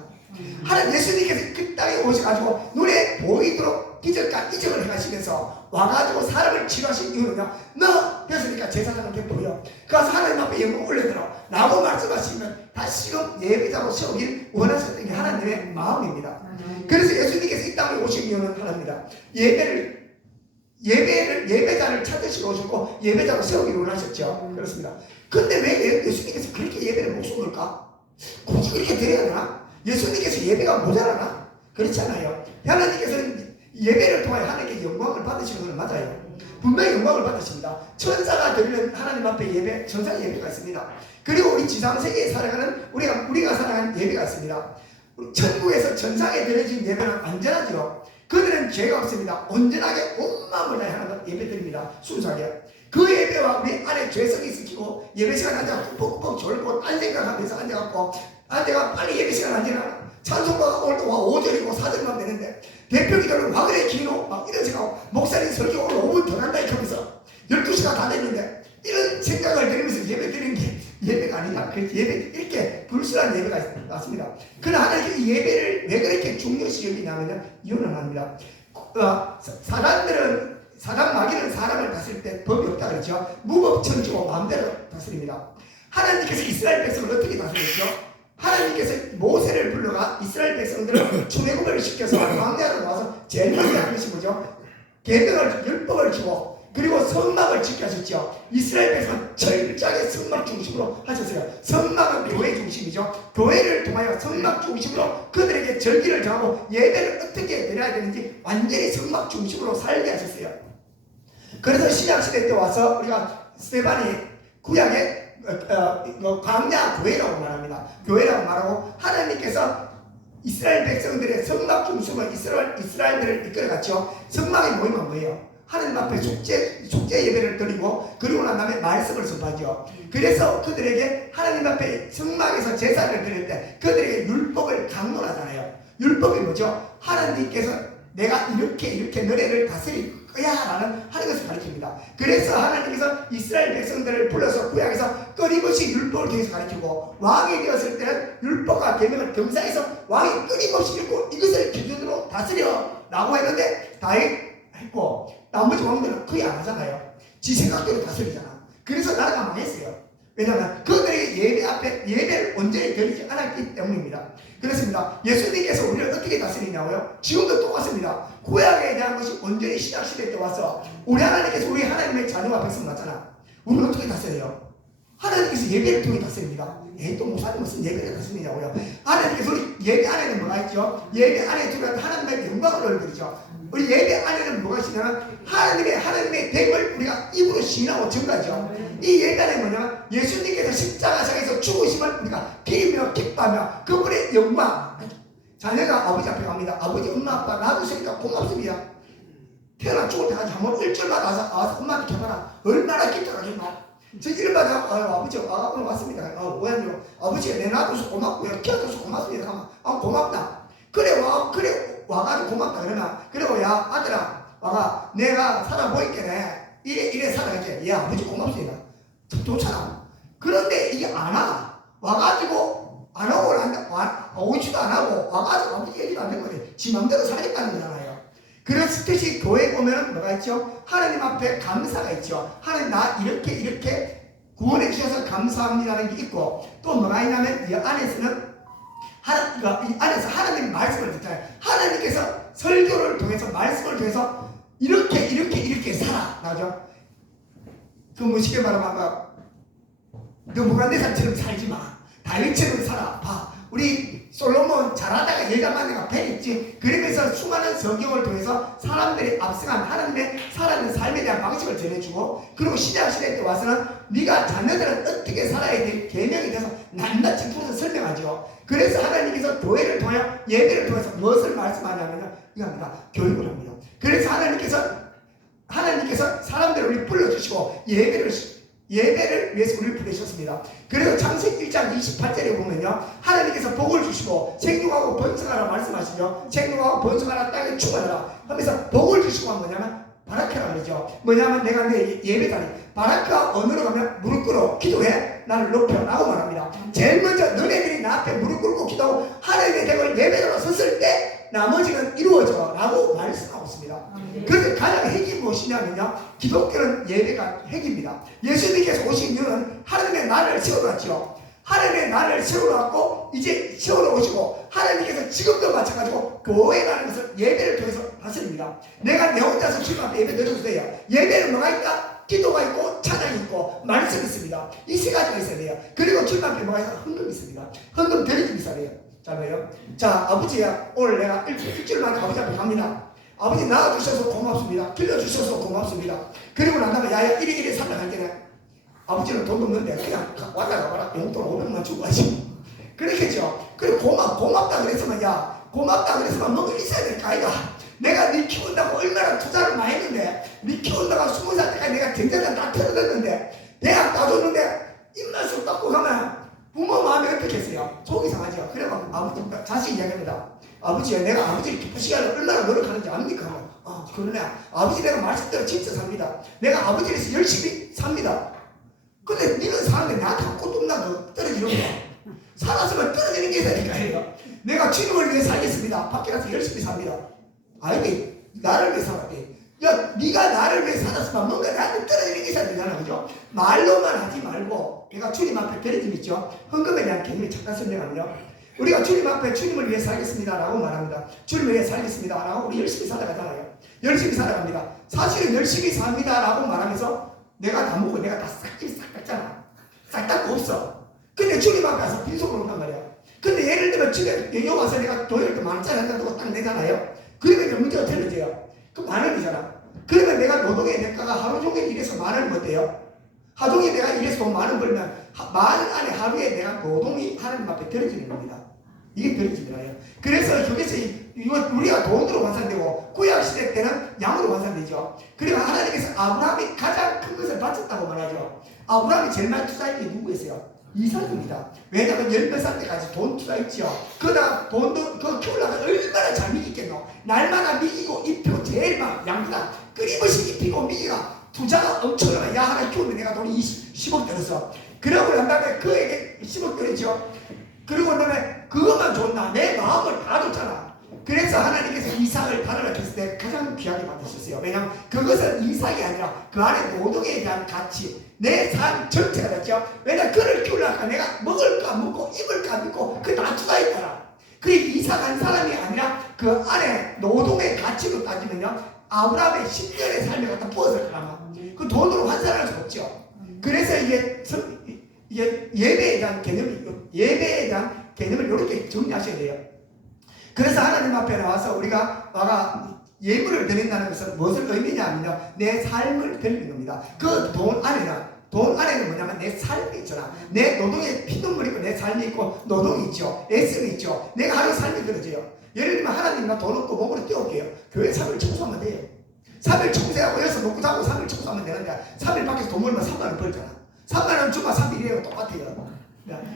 하나님 예수님께서 그 땅에 오셔가지고 눈에 보이도록 기적과 이적을 행하시면서 와가지고 사람을 치료하신 이유는요, 너 됐으니까 제사장을 베풀어요. 그래서 하나님 앞에 영광 올려드려 라고 말씀하시면 다시금 예배자로 세우길 원하셨던 게 하나님의 마음입니다. 그래서 예수님께서 이 땅에 오신 이유는 하나입니다. 예배자를 찾으시러 오셨고 예배자로 세우기를 원하셨죠. 그렇습니다. 근데 왜 예수님께서 그렇게 예배를 목숨 걸까? 굳이 그렇게 드려야 되나? 예수님께서 예배가 모자라나? 그렇지 않아요. 하나님께서는 예배를 통하여 하나님께 영광을 받으시는 건 맞아요. 분명히 영광을 받으십니다. 천사가 드리는 하나님 앞에 예배, 천사 예배가 있습니다. 그리고 우리 지상세계에 살아가는 우리가 살아가는 예배가 있습니다. 천국에서 천상에 드려진 예배는 안전하죠. 그들은 죄가 없습니다. 온전하게 온 마음을 다해 하나님 예배 드립니다. 순수하게. 그 예배와 우리 안에 죄성이 있으시고 예배 시간 앉아서 뻑뻑 졸고 딴 생각하면서 앉아가 빨리 예배 시간 안 지나. 찬송가가 오늘도 와 5절이고 4절만 되는데 대표기도는 와 그래 기노 막 이런 생각하고 목사님 설교 오늘 5분 더 간다 이렇게 하면서 12시가 다 됐는데 이런 생각을 들으면서 예배 드리는 게 예배가 아니다. 그래서 예배 이렇게 불순한 예배가 났습니다. 그러나 하나님께 이 예배를 왜 그렇게 중요시 여기냐면요, 이유는 합니다. 사단 마귀는 사람을 다스릴 때 법이 없다 그랬죠. 무법천지고 마음대로 다스립니다. 하나님께서 이스라엘 백성을 어떻게 다스렸죠? 하나님께서 모세를 불러가 이스라엘 백성들을 출애굽을 시켜서 광야로 나와서 제일 먼저 한 것이 뭐죠? 계명을 율법을 주고 그리고 성막을 지켜 하셨죠. 이스라엘 백성은 철저하게 성막 중심으로 하셨어요. 성막은 교회 중심이죠. 교회를 통하여 성막 중심으로 그들에게 절기를 정하고 예배를 어떻게 드려야 되는지 완전히 성막 중심으로 살게 하셨어요. 그래서 신약시대 때 와서 우리가 스데반이 구약에 광야 교회라고 말합니다. 교회라고 말하고 하나님께서 이스라엘 백성들의 성막 중심으로 이스라엘들을 이끌어갔죠. 성막의 모임은 뭐예요? 하나님 앞에 속죄 예배를 드리고 그리고 난 다음에 말씀을 선포하죠. 그래서 그들에게 하나님 앞에 성막에서 제사를 드릴 때 그들에게 율법을 강론하잖아요. 율법이 뭐죠? 하나님께서 내가 이렇게 너네를 다스릴 거야 라는 하는 것을 가르칩니다. 그래서 하나님께서 이스라엘 백성들을 불러서 구약에서 끊임없이 율법을 통해서 가르치고, 왕이 되었을 때는 율법과 계명을 경상해서 왕이 끊임없이 읽고 이것을 기준으로 다스려 라고 했는데, 다윗 했고 나머지 왕들은 거의 안 하잖아요. 지 생각대로 다스리잖아. 그래서 나라가 망했어요. 왜냐하면 그들이 예배 앞에 예배를 온전히 드리지 않았기 때문입니다. 그렇습니다. 예수님께서 우리를 어떻게 다스리냐고요? 지금도 똑같습니다. 구약에 대한 것이 온전히 신약시대 때 와서 우리 하나님께서 우리 하나님의 자녀와 백성 맞잖아. 우리를 어떻게 다스려요? 하나님께서 예배를 통해 다스립니다. 또 목사님 무슨 예배를 다스리냐고요? 하나님께서 우리 예배 안에는 뭐가 있죠? 예배 안에 들어갈 하나님의 영광을 올려드리죠. 우리 예배 안에는 뭐가 있냐면 하나님의 됨을 우리가 입으로 시인하고 증거하죠. 이 예배 안에 뭐냐면 예수님께서 십자가상에서 죽으심을 우리가 기리며 기뻐하며 그분의 영광. 자녀가 아버지 앞에 갑니다. 아버지, 엄마, 아빠 놔두시니까 고맙습니다. 태어나 죽을 때까지 한번 일절마다 와서 엄마한테 켜봐라. 얼마나 기뻐하겠노? 저 일마다 아버지 오늘 왔습니다. 뭐야요? 아버지 내 놔둬서 고맙고요. 키워줘서 고맙습니다. 하면 고맙다. 그래 와가지고 고맙다 그러면, 그리고 야 아들아 와가 내가 살아보이겠네 이래 살아가지. 야 아버지 고맙습니다. 좋잖아. 그런데 이게 안 와가지고 안 오고 오지도 안 하고 와가지고 아버지 얘기도 안 되는 거지. 지 맘대로 살겠다는 거잖아요. 그렇듯이 교회 보면 뭐가 있죠? 하나님 앞에 감사가 있죠. 하나님 나 이렇게 구원해 주셔서 감사합니다라는 게 있고, 또 뭐가 있냐면 이 안에서는 이 안에서 하나님 말씀을 듣잖아요. 하나님께서 설교를 통해서 말씀을 통해서 이렇게 살아 나죠. 그 무식에 말하면 느부갓네살처럼 살지 마. 다윗처럼 살아. 봐. 우리 솔로몬 잘하다가 여자만 내가 배했지. 그러면서 수많은 성경을 통해서 사람들이 앞서간 하나님의 살아있는 삶에 대한 방식을 전해주고, 그리고 시대 때 와서는 네가 자녀들은 어떻게 살아야 될 계명에 대해서 낱낱이 풀어서 설명하죠. 그래서 하나님께서 교회를 통하여 예배를 통해서 무엇을 말씀하냐면 이겁니다. 교육을 합니다. 그래서 하나님께서 사람들을 우리 불러주시고 예배를 위해서 우리를 부르셨습니다. 그래서 창세기 1장 28절에 보면요, 하나님께서 복을 주시고 생육하고 번성하라 말씀하시죠. 생육하고 번성하라 땅에 충만하라 하면서 복을 주시고 뭐냐면 바라크라 그러죠. 뭐냐면 내가 내 예배다니 바라크가 언어로 가면 무릎 꿇어 기도해 나를 높여 라고 말합니다. 제일 먼저 너네들이 나 앞에 무릎 꿇고 기도하고 하나님의 댁을 예배로 섰을 때 나머지는 이루어져 라고 말씀하고 있습니다. 그래서 가장 핵이 무엇이냐면요, 기독교는 예배가 핵입니다. 예수님께서 오신 이유는 하나님의 나라를 세워놨죠. 하나님의 나라를 세워놨고 이제 세워놓으시고, 하나님께서 지금도 마찬가지고 교회라는 것을 예배를 통해서 다스립니다. 내가 내 혼자서 주님 앞에 예배 드려주세요. 예배는 뭐가 있다? 기도가 있고 찬양이 있고 말씀이 있습니다. 이 세 가지가 있어야 돼요. 그리고 주님 앞에 뭐가 있다? 헌금이 있습니다. 헌금 드리기 있어야 돼요. 자, 뭐예요? 자, 아버지야 오늘 내가 일주일만에 아버지 앞에 갑니다. 아버지 낳아주셔서 고맙습니다. 길러주셔서 고맙습니다. 그리고 난 다음에 야야 이리 살아갈 때는 아버지는 돈도 없는데 그냥 왔다 가봐라. 용돈 500만 주고 가지. 그렇겠죠. 그리고 고맙다 그랬으면, 야 고맙다 그랬으면 뭔가 있어야 될 거 아이가. 내가 네 키운다고 얼마나 투자를 많이 했는데, 네 키운다가 20살 때까지 내가 경제를 다 털어냈는데, 대학 따줬는데 입만 쑥 닦고 가면 부모 마음이 어떻겠어요? 속이 상하죠. 그래서 아버지 자식 이야기합니다. 아버지야 내가 아버지를 기쁘시게 하려고 얼마나 노력하는지 압니까? 그러네. 아버지 내가 말씀대로 진짜 삽니다. 내가 아버지를 위해서 열심히 삽니다. 근데 니는 사는데 나한테 아무것도 없나 떨어지는 거야. 살았으면 떨어지는 게 있어야 될까 해요. 내가 주님을 위해 살겠습니다. 밖에 가서 열심히 삽니다. 아니 나를 위해 살았대. 야 네가 나를 위해 살았으면 뭔가 나한테 떨어지는 게 있어야 되잖아. 그죠? 말로만 하지 말고 내가 주님 앞에 드려짐 있죠. 헌금에 대한 개념이 잠깐 설명하면요, 우리가 주님 앞에 주님을 위해 살겠습니다 라고 말합니다. 주님을 위해 살겠습니다 라고 우리 열심히 살아가잖아요. 열심히 살아갑니다. 사실은 열심히 삽니다 라고 말하면서 내가 다 먹고 내가 다 싹 닦잖아. 싹 닦고 없어. 근데 주님 앞에 가서 빈손으로 온단 말이야. 근데 예를 들면 집에 여기 와서 내가 도일 때 만원짜리 한다고 딱 내잖아요. 그러면 문제가 틀려져요. 그 만원이잖아. 그러면 내가 노동의 대가가 하루 종일 일해서 만원을 못 돼요. 하루 종일 내가 일해서 돈 만원 벌면 만원 안에 하루에 내가 노동이 하나님 앞에 드려지는 겁니다. 이게 드려집니다요. 그래서 여기서 우리가 돈으로 환산되고 구약시대 때는 양으로 환산되죠. 그리고 하나님께서 아브라함이 가장 큰 것을 바쳤다고 말하죠. 아브라함이 제일 많이 투자한 게 누구였어요? 이삭입니다. 왜냐하면 10몇 살 때까지 돈 투자했죠. 그러다가 돈도 그거 키우려면 얼마나 잘 미기겠노. 날마다 미기고 입히고 제일 막 양보다 끊임없이 입히고 미기가 투자가 엄청나게 야 하나 키우면 내가 돈이 10억 들었어. 그러고 난 다음에 그에게 10억 들었죠. 그리고 그다음에 그것만 줬나? 내 마음을 다 줬잖아. 그래서 하나님께서 이삭을 바라라 했을 때 가장 귀하게 받으셨어요. 왜냐하면 그것은 이삭이 아니라 그 안에 노동에 대한 가치, 내 삶 전체가 됐죠. 왜냐하면 그를 키우려니까 내가 먹을까 먹고 입을까 먹고 그 다 투자했더라. 그래 이삭 한 사람이 아니라 그 안에 노동의 가치로 따지면요, 아브라함의 10년의 삶을 갖다 부었을 거라마. 그 돈으로 환산할 수 없죠. 그래서 이게 예배에 대한 개념을 이렇게 정리하셔야 돼요. 그래서 하나님 앞에 나와서 우리가 예물을 드린다는 것은 무엇을 의미냐면요, 내 삶을 드리는 겁니다. 그 돈 안에는 뭐냐면 내 삶이 있잖아. 내 노동에 피눈물이 있고 내 삶이 있고 노동이 있죠. 애씀이 있죠. 내가 하는 삶이 들어져요. 예를 들면 하나님과 돈 없고 몸으로 띄워올게요. 교회 3일 청소하면 돼요. 3일 청소하고 여기서 먹고 자고 3일 청소하면 되는데 3일 밖에서 돈 벌면 3만 원 벌잖아. 3만 원 주면 3일이랑 똑같아요.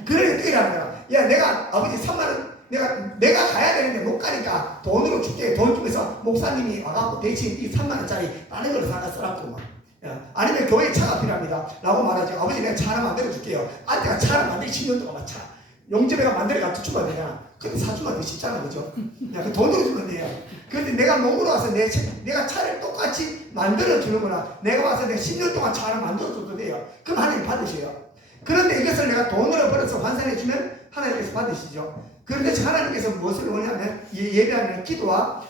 그러니까 뛰라는 거야. 야, 내가 아버지 3만 원 내가 가야 되는데 못 가니까 돈으로 줄게. 돈 주면서 목사님이 와갖고 대신 이 3만 원짜리 다른 걸 사가 쓰라고 막. 아니면 교회에 차가 필요합니다 라고 말하죠. 아버지 내가 차 하나 만들어 줄게요. 내가 차 하나 만들기 10년 동안 차 용접해가 만들어 갖다 주면 되냐. 근데 사주면 더 쉽잖아, 그죠? 그 돈으로 주면 돼요. 그런데 내가 몸으로 와서 내가 차를 똑같이 만들어 주는 거나 내가 와서 내가 10년 동안 차 하나 만들어 줘도 돼요. 그럼 하나님 받으세요. 그런데 이것을 내가 돈으로 벌어서 환산해 주면 하나님께서 받으시죠. 그런데 하나님께서 무엇을 원하냐면 예배하는 기도가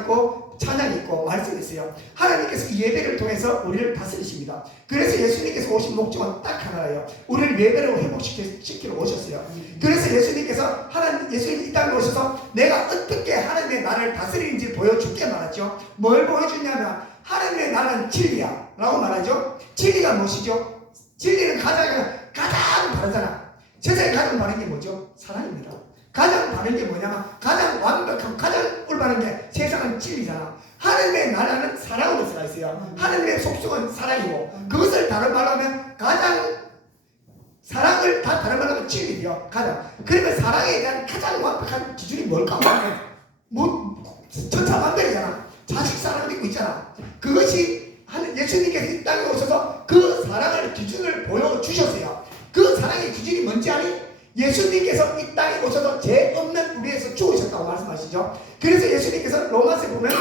있고 찬양이 있고 말씀이 있어요. 하나님께서 이 예배를 통해서 우리를 다스리십니다. 그래서 예수님께서 오신 목적은 딱 하나예요. 우리를 예배로 회복시키러 오셨어요. 그래서 예수님께서 예수님이 이 땅에 오셔서 내가 어떻게 하나님의 나라를 다스리는지 보여줄게 말하죠. 뭘 보여주냐면 하나님의 나라는 진리야 라고 말하죠. 진리가 무엇이죠? 진리는 가장 바르잖아. 세상에 가장 바른 게 뭐죠? 사랑입니다. 가장 바른 게 뭐냐면 가장 완벽한 가장 올바른 게 세상은 진리잖아. 하나님의 나라는 사랑으로 들어가 있어요. 하나님의 속성은 사랑이고 그것을 다른 말로 하면 사랑을 다 다른 말로 하면 진리죠. 그러면 사랑에 대한 가장 완벽한 기준이 뭘까? 천차만별이잖아. 자식 사랑도 있고 있잖아. 그것이 예수님께서 이 땅에 오셔서 그 사랑의 기준을 보여주셨어요. 그 사랑의 기준이 뭔지 아니? 예수님께서 이 땅에 오셔서 죄 없는 우리에서 죽으셨다고 말씀하시죠. 그래서 예수님께서 로마서에 보면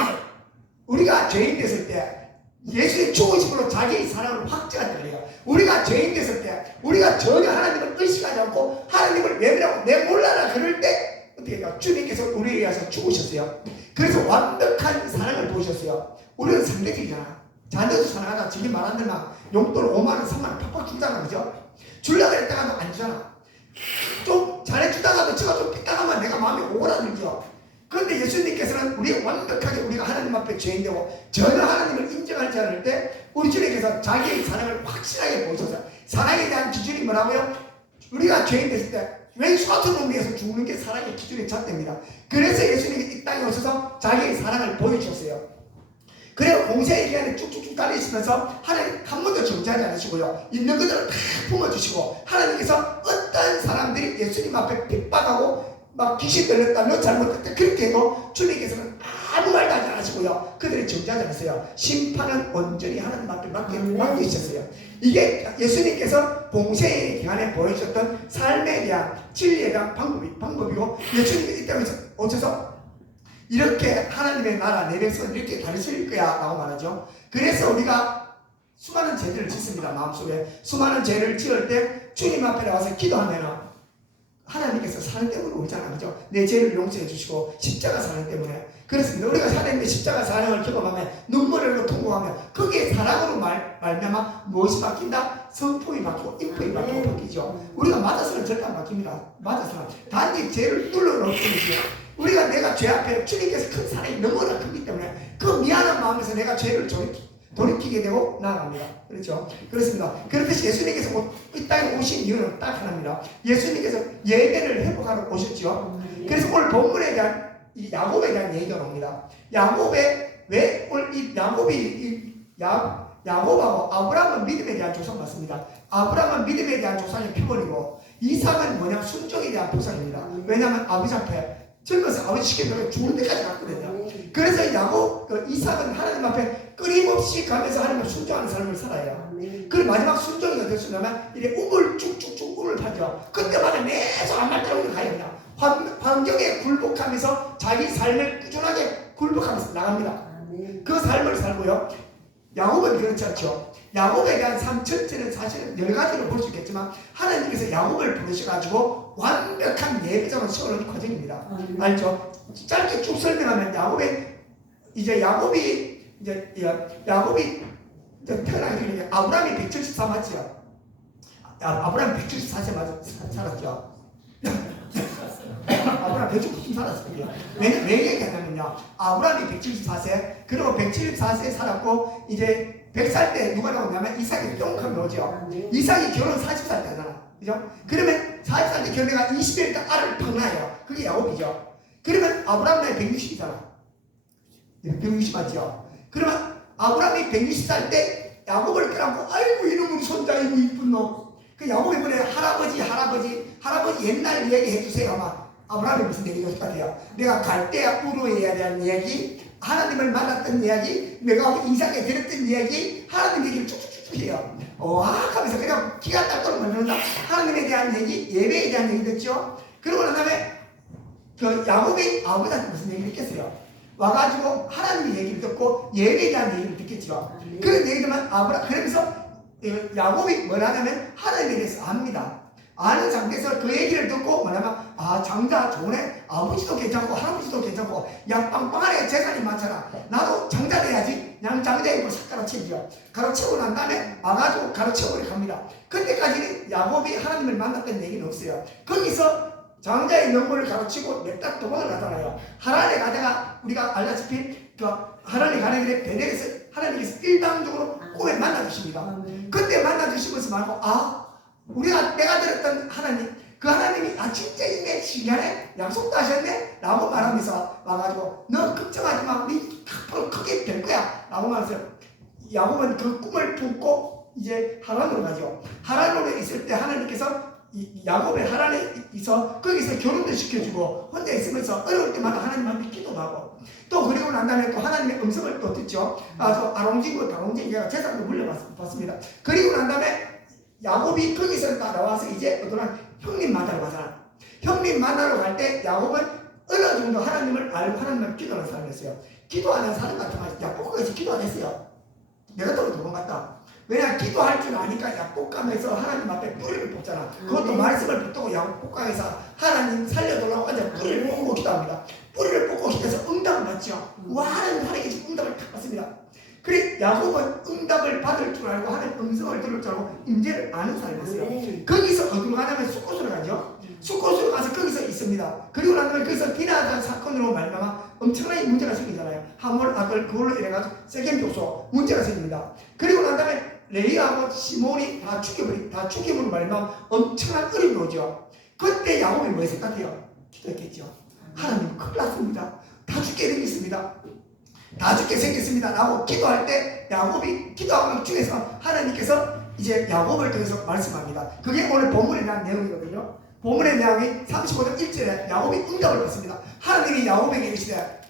우리가 죄인 됐을 때 예수의 죽으심으로 자기의 사랑을 확증한다 그래요. 우리가 죄인 됐을 때 우리가 전혀 하나님을 의식하지 않고 하나님을 외면하고 내 몰라라 그럴 때 어떻게 해요? 주님께서 우리에 의해서 죽으셨어요. 그래서 완벽한 사랑을 보이셨어요. 우리는 상대적이잖아. 자녀도 사랑하다 지금 말한 대로 용돈 5만 원 3만 원 팍팍 주잖아, 그죠? 주려고 했다가도 안 주잖아. 좀 잘해주다가도 제가 좀 삐딱하면 내가 마음이 오그라들죠. 그런데 예수님께서는 완벽하게 우리가 하나님 앞에 죄인되고 전혀 하나님을 인정하지 않을 때 우리 주님께서 자기의 사랑을 확실하게 보여줘서 사랑에 대한 기준이 뭐라고요? 우리가 죄인 됐을 때 왼수 같은 놈 위해서 죽는 게 사랑의 기준이 잣대입니다. 그래서 예수님이 이 땅에 오셔서 자기의 사랑을 보여주셨어요. 그래서 공생의 기간에 쭉쭉쭉 달리시면서 하나님 한 번도 정지하지 않으시고요. 있는 그대로 다 품어주시고 하나님께서 어떤 사람들이 예수님 앞에 핍박하고 막 귀신 들렸다 너 잘못했다 그렇게 해도 주님께서는 아무 말도 하지 않으시고요. 그들이 정지하지 않으세요. 심판은 온전히 하나님 앞에 맡기셨어요. 이게 예수님께서 공생의 기간에 보여주셨던 삶에 대한 진리에 대한 방법이고 예수님이 이 땅에 오셔서 이렇게 하나님의 나라 내 백성은 이렇게 다르실 거야 라고 말하죠. 그래서 우리가 수많은 죄들을 짓습니다. 마음속에 수많은 죄를 지을 때 주님 앞에 나와서 기도하면 하나님께서 사랑 때문에 오잖아, 그죠? 내 죄를 용서해 주시고 십자가 사랑 때문에. 그래서 우리가 하나님의 십자가 사랑을 경험하면 눈물을 통곡하면 거기에 사랑으로 말미암아 무엇이 바뀐다? 성품이 바뀌고 인품이 바뀌고 바뀌죠. 우리가 맞아서는 절대 안 바뀝니다. 맞아서는 단지 죄를 눌러놓을 뿐이죠. 우리가 내가 죄 앞에 주님께서 큰 사랑이 너무나 크기 때문에 그 미안한 마음에서 내가 죄를 돌이키게 되고 나아갑니다. 그렇죠? 그렇습니다. 그렇듯이 예수님께서 이 땅에 오신 이유는 딱 하나입니다. 예수님께서 예배를 회복하러 오셨죠. 그래서 오늘 본문에 대한 이 야곱에 대한 얘기가 나옵니다. 야곱의 왜 오늘 이 야곱이 야곱하고 아브라함은 믿음에 대한 조상 맞습니다. 아브라함은 믿음에 대한 조상의 표본이고 이삭은 뭐냐 순종에 대한 보상입니다. 왜냐하면 아버지 앞에 젊어서 아버지 시키면 죽을 때까지 갔거든요. 그래서 야곱 이삭은 하나님 앞에 끊임없이 가면서 하나님을 순종하는 삶을 살아요. 그 마지막 순종이 어떻게 되냐면 이래 우물 쭉쭉쭉 우물 파죠. 그때마다 계속 안만 따라오는 가야 됩니다. 환경에 굴복하면서 자기 삶을 꾸준하게 굴복하면서 나갑니다. 그 삶을 살고요. 야곱은 그렇지 않죠. 야곱에 대한 삶 전체는 사실은 여러 가지로 볼 수 있겠지만 하나님께서 야곱을 부르셔가지고 완벽한 예배장을 세우는 과정입니다. 알죠? 짧게 쭉 설명하면 야곱이 태어나기 전에 아브라함이 174 맞죠? 아브라함이 174세 살았죠. 아브라함 190 살았어요. 왜 얘기하냐면요. 아브라함이 174세, 그리고 174세 살았고, 이제 100살 때 누가 나오냐면 이삭이 뿅하면 오죠. 이삭이 결혼 40살 때잖아. 그죠? 그러면 40살 때 결혼해가 20일 때 알을 팍 낳아요. 그게 야곱이죠. 그러면 아브라함 나이 160이잖아. 160 맞죠? 그러면 아브라함이 160살 때 야곱을 껴안고, 아이고, 이놈의 손자, 이거 이쁜 놈. 그 야곱이 뭐래? 할아버지 옛날 얘기 해주세요. 아마 아브라함이 무슨 얘기가 있을 것 같아요. 내가 갈대아 우르에 대한 이야기, 하나님을 만났던 이야기, 내가 이삭에 들었던 이야기, 하나님 얘기를 쭉쭉쭉 해요. 하면서 그냥 기가 딸도록 만든다. 하나님에 대한 얘기, 예배에 대한 얘기 듣죠. 그러고 난 다음에 그 야곱이 아버지한테 무슨 얘기를 했겠어요? 와가지고 하나님의 얘기를 듣고 예배에 대한 얘기를 듣겠죠. 그런 얘기들만 그러면서 야곱이 뭘 하냐면 하나님에 대해서 압니다. 아는 상태에서 그 얘기를 듣고 뭐냐면 장자 좋네. 아버지도 괜찮고 할아버지도 괜찮고 야 빵빵하네. 재산이 많잖아. 나도 장자 돼야지. 장자이고 싹 가르치죠. 가르치고 난 다음에 와가지고 가르치고 갑니다. 그때까지는 야곱이 하나님을 만났던 얘기는 없어요. 거기서 장자의 명분을 가르치고 냅다 도망을 가잖아요. 하란에 가다가 우리가 알다시피 그 하란에 가는 길에 베델에서 하나님께서 일방적으로 꿈에 만나주십니다. 그때 만나주시면서 말고 내가 들었던 하나님, 그 하나님이 진짜 있네, 신기하네, 약속도 하셨네 라고 말하면서 와가지고 너 걱정하지 마, 네 앞으로 크게 될 거야 라고 말해서 야곱은 그 꿈을 품고 이제 하란으로 가죠. 하란으로 있을 때 하나님께서 야곱의 하란에 있어 거기서 결혼도 시켜주고 혼자 있으면서 어려울 때마다 하나님한테 기도도 하고 또 그리고 난 다음에 또 하나님의 음성을 또 듣죠. 아롱진과 다롱진이가 재산도 물려받습니다. 그리고 난 다음에 야곱이 거기서 나와서 이제 어떤 형님 만나러 가잖아. 형님 만나러 갈 때 야곱은 어느 정도 하나님을 알고 하나님을 기도하는 사람이었어요. 기도하는 사람 같으면 야곱은 거기서 기도 안 했어요. 내가 또 도망갔다. 왜냐 기도할 줄 아니까 야복강에서 하나님 앞에 뿌리를 뽑잖아. 그것도 말씀을 붙들고 야복강에서 하나님 살려달라고 앉아 뿌리를 뽑고 기도합니다. 뿌리를 뽑고 기도해서 응답을 받죠. 하나님께서 응답을 딱 받습니다. 그래 야곱은 응답을 받을 줄 알고 하나님 음성을 들을 줄 알고 임재를 아는 사람이었어요. 거기서 어디로 가냐면 숫곳으로 가죠. 숫곳으로 가서 거기서 있습니다. 그리고 난 다음에 거기서 비나단 사건으로 말미암아 엄청나게 문제가 생기잖아요. 하몰 악을 그걸로 이래가지고 세겜 교소 문제가 생깁니다. 그리고 난 다음에 레이하고 시몬이 다 죽임으로 말미암아 엄청난 어려움이 오죠. 그때 야곱이 뭐 했을 것 같아요? 기도했겠죠. 하나님 큰일 났습니다. 다 죽게 생겼습니다. 다 죽게 생겼습니다 라고 기도할 때 야곱이 기도하는 중에서 하나님께서 이제 야곱을 통해서 말씀합니다. 그게 오늘 본문에 대한 내용이거든요. 본문의 내용이 35장 1절에 야곱이 응답을 받습니다. 하나님이 야곱에게 이르시되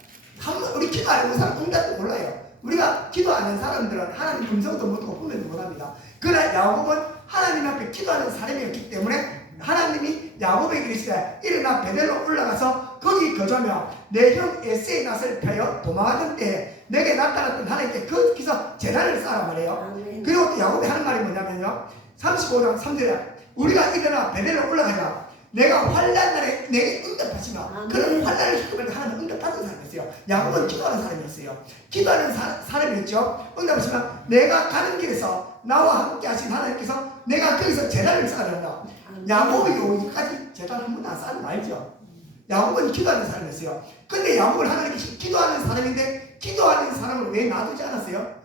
우리 기도하는 사람 응답도 몰라요. 우리가 기도하는 사람들은 하나님 음성도 못하고 분별도 못합니다. 그러나 야곱은 하나님 앞에 기도하는 사람이었기 때문에 하나님이 야곱에게 이르시되 일어나 베델로 올라가서 거기 거주하며 내 형 에세의 낫을 펴여 도망하던 때에 내게 나타났던 하나님께 거기서 제단을 쌓아 말해요. 그리고 또 야곱이 하는 말이 뭐냐면요 35장 3절에 우리가 일어나 베델로 올라가자. 내가 환난 날에 내게 응답하시마. 그런 환난을 겪으면 하나님 응답받은 사람이었어요. 야곱은 기도하는 사람이었어요. 기도하는 사람이었죠. 응답하시마. 내가 가는 길에서 나와 함께 하신 하나님께서 내가 거기서 제단을 쌓아낸다. 야곱이 여기까지 제단 한 번도 안 쌓는 거 알죠? 야곱은 기도하는 사람이었어요. 근데 야곱은 하나님께서 기도하는 사람인데 기도하는 사람을 왜 놔두지 않았어요?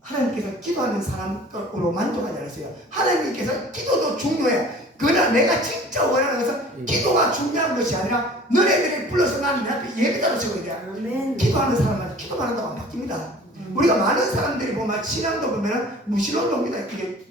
하나님께서 기도하는 사람으로 만족하지 않았어요. 하나님께서 기도도 중요해. 그러나 내가 진짜 원하는 것은 기도가 중요한 것이 아니라 너네들이 불러서 나는 내 앞에 예배자로 세워야 돼. 기도하는 사람은 기도 기도만 한다고 안 바뀝니다. 우리가 많은 사람들이 보면 신앙도 보면 무신론로 옵니다. 이게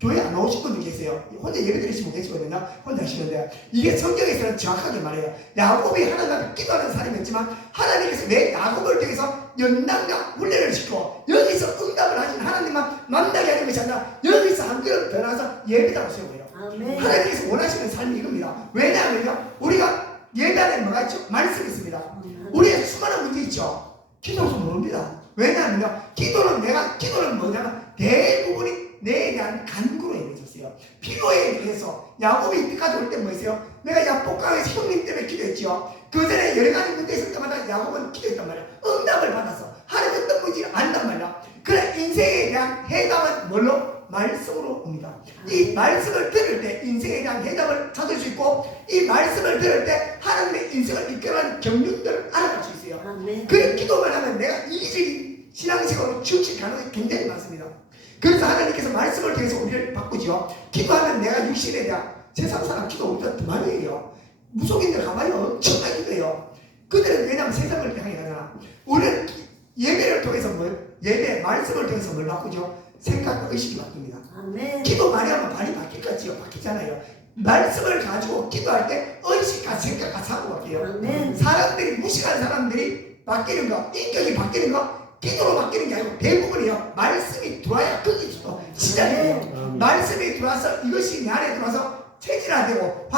교회 안 오실 분도 계세요. 혼자 예배 드리시면 계시거든요. 혼자 하시는데 이게 성경에서는 정확하게 말해요. 야곱이 하나님 앞에 기도하는 사람이었지만 하나님께서 왜 야곱을 통해서 연단과 훈련을 시키고 여기서 응답을 하신 하나님만 만나게 하는 것이 아니라 여기서 한 걸음 더 나가서 예배당을 세워요. 아멘. 하나님께서 원하시는 삶이 이겁니다. 왜냐하면요, 우리가 예배 안에 뭐가 있죠? 말씀이 있습니다. 우리의 수많은 문제 있죠. 기도도 모릅니다. 왜냐하면요, 기도는 뭐냐면 대부분이 내에 대한 간구로 이루어졌어요. 필요에 대해서 야곱이 이때까지 올 때 뭐였어요? 내가 야복강에서 형님 때문에 기도했죠. 그 전에 여러 가지 문제 있을 때마다 야곱은 기도했단 말이야. 응답을 받아서 하나님 어떤 문제를 안단 말이야. 그래, 인생에 대한 해답은 뭘로? 말씀으로 옵니다. 이 말씀을 들을 때 인생에 대한 해답을 찾을 수 있고, 이 말씀을 들을 때 하나님의 인생을 이끌어가는 경륜들을 알아갈 수 있어요. 그래, 기도만 하면 내가 이기적인 신앙식으로 치우칠 가능성이 굉장히 많습니다. 그래서 하나님께서 말씀을 통해서 우리를 바꾸죠. 기도하면 내가 육신에 대한 세상 사람 기도 우리가 그만이에요. 무속인들 가만히 엄청나게 기도해요. 그들은 왜냐하면 세상을 향해 가잖아. 우리는 예배를 통해서 예배 말씀을 통해서 뭘 바꾸죠? 생각과 의식이 바뀝니다. 아멘. 기도 많이 하면 많이 바뀔까지요? 바뀌잖아요. 말씀을 가지고 기도할 때 의식과 생각과 사고가 바뀌어요. 아멘. 사람들이 무식한 사람들이 바뀌는 거, 인격이 바뀌는 거 기도로 바뀌는 게 아니고 대부분이요, 말씀이 들어와야 거기서 시작이에요. 말씀이 들어와서 이것이 내 안에 들어와서 체질화되고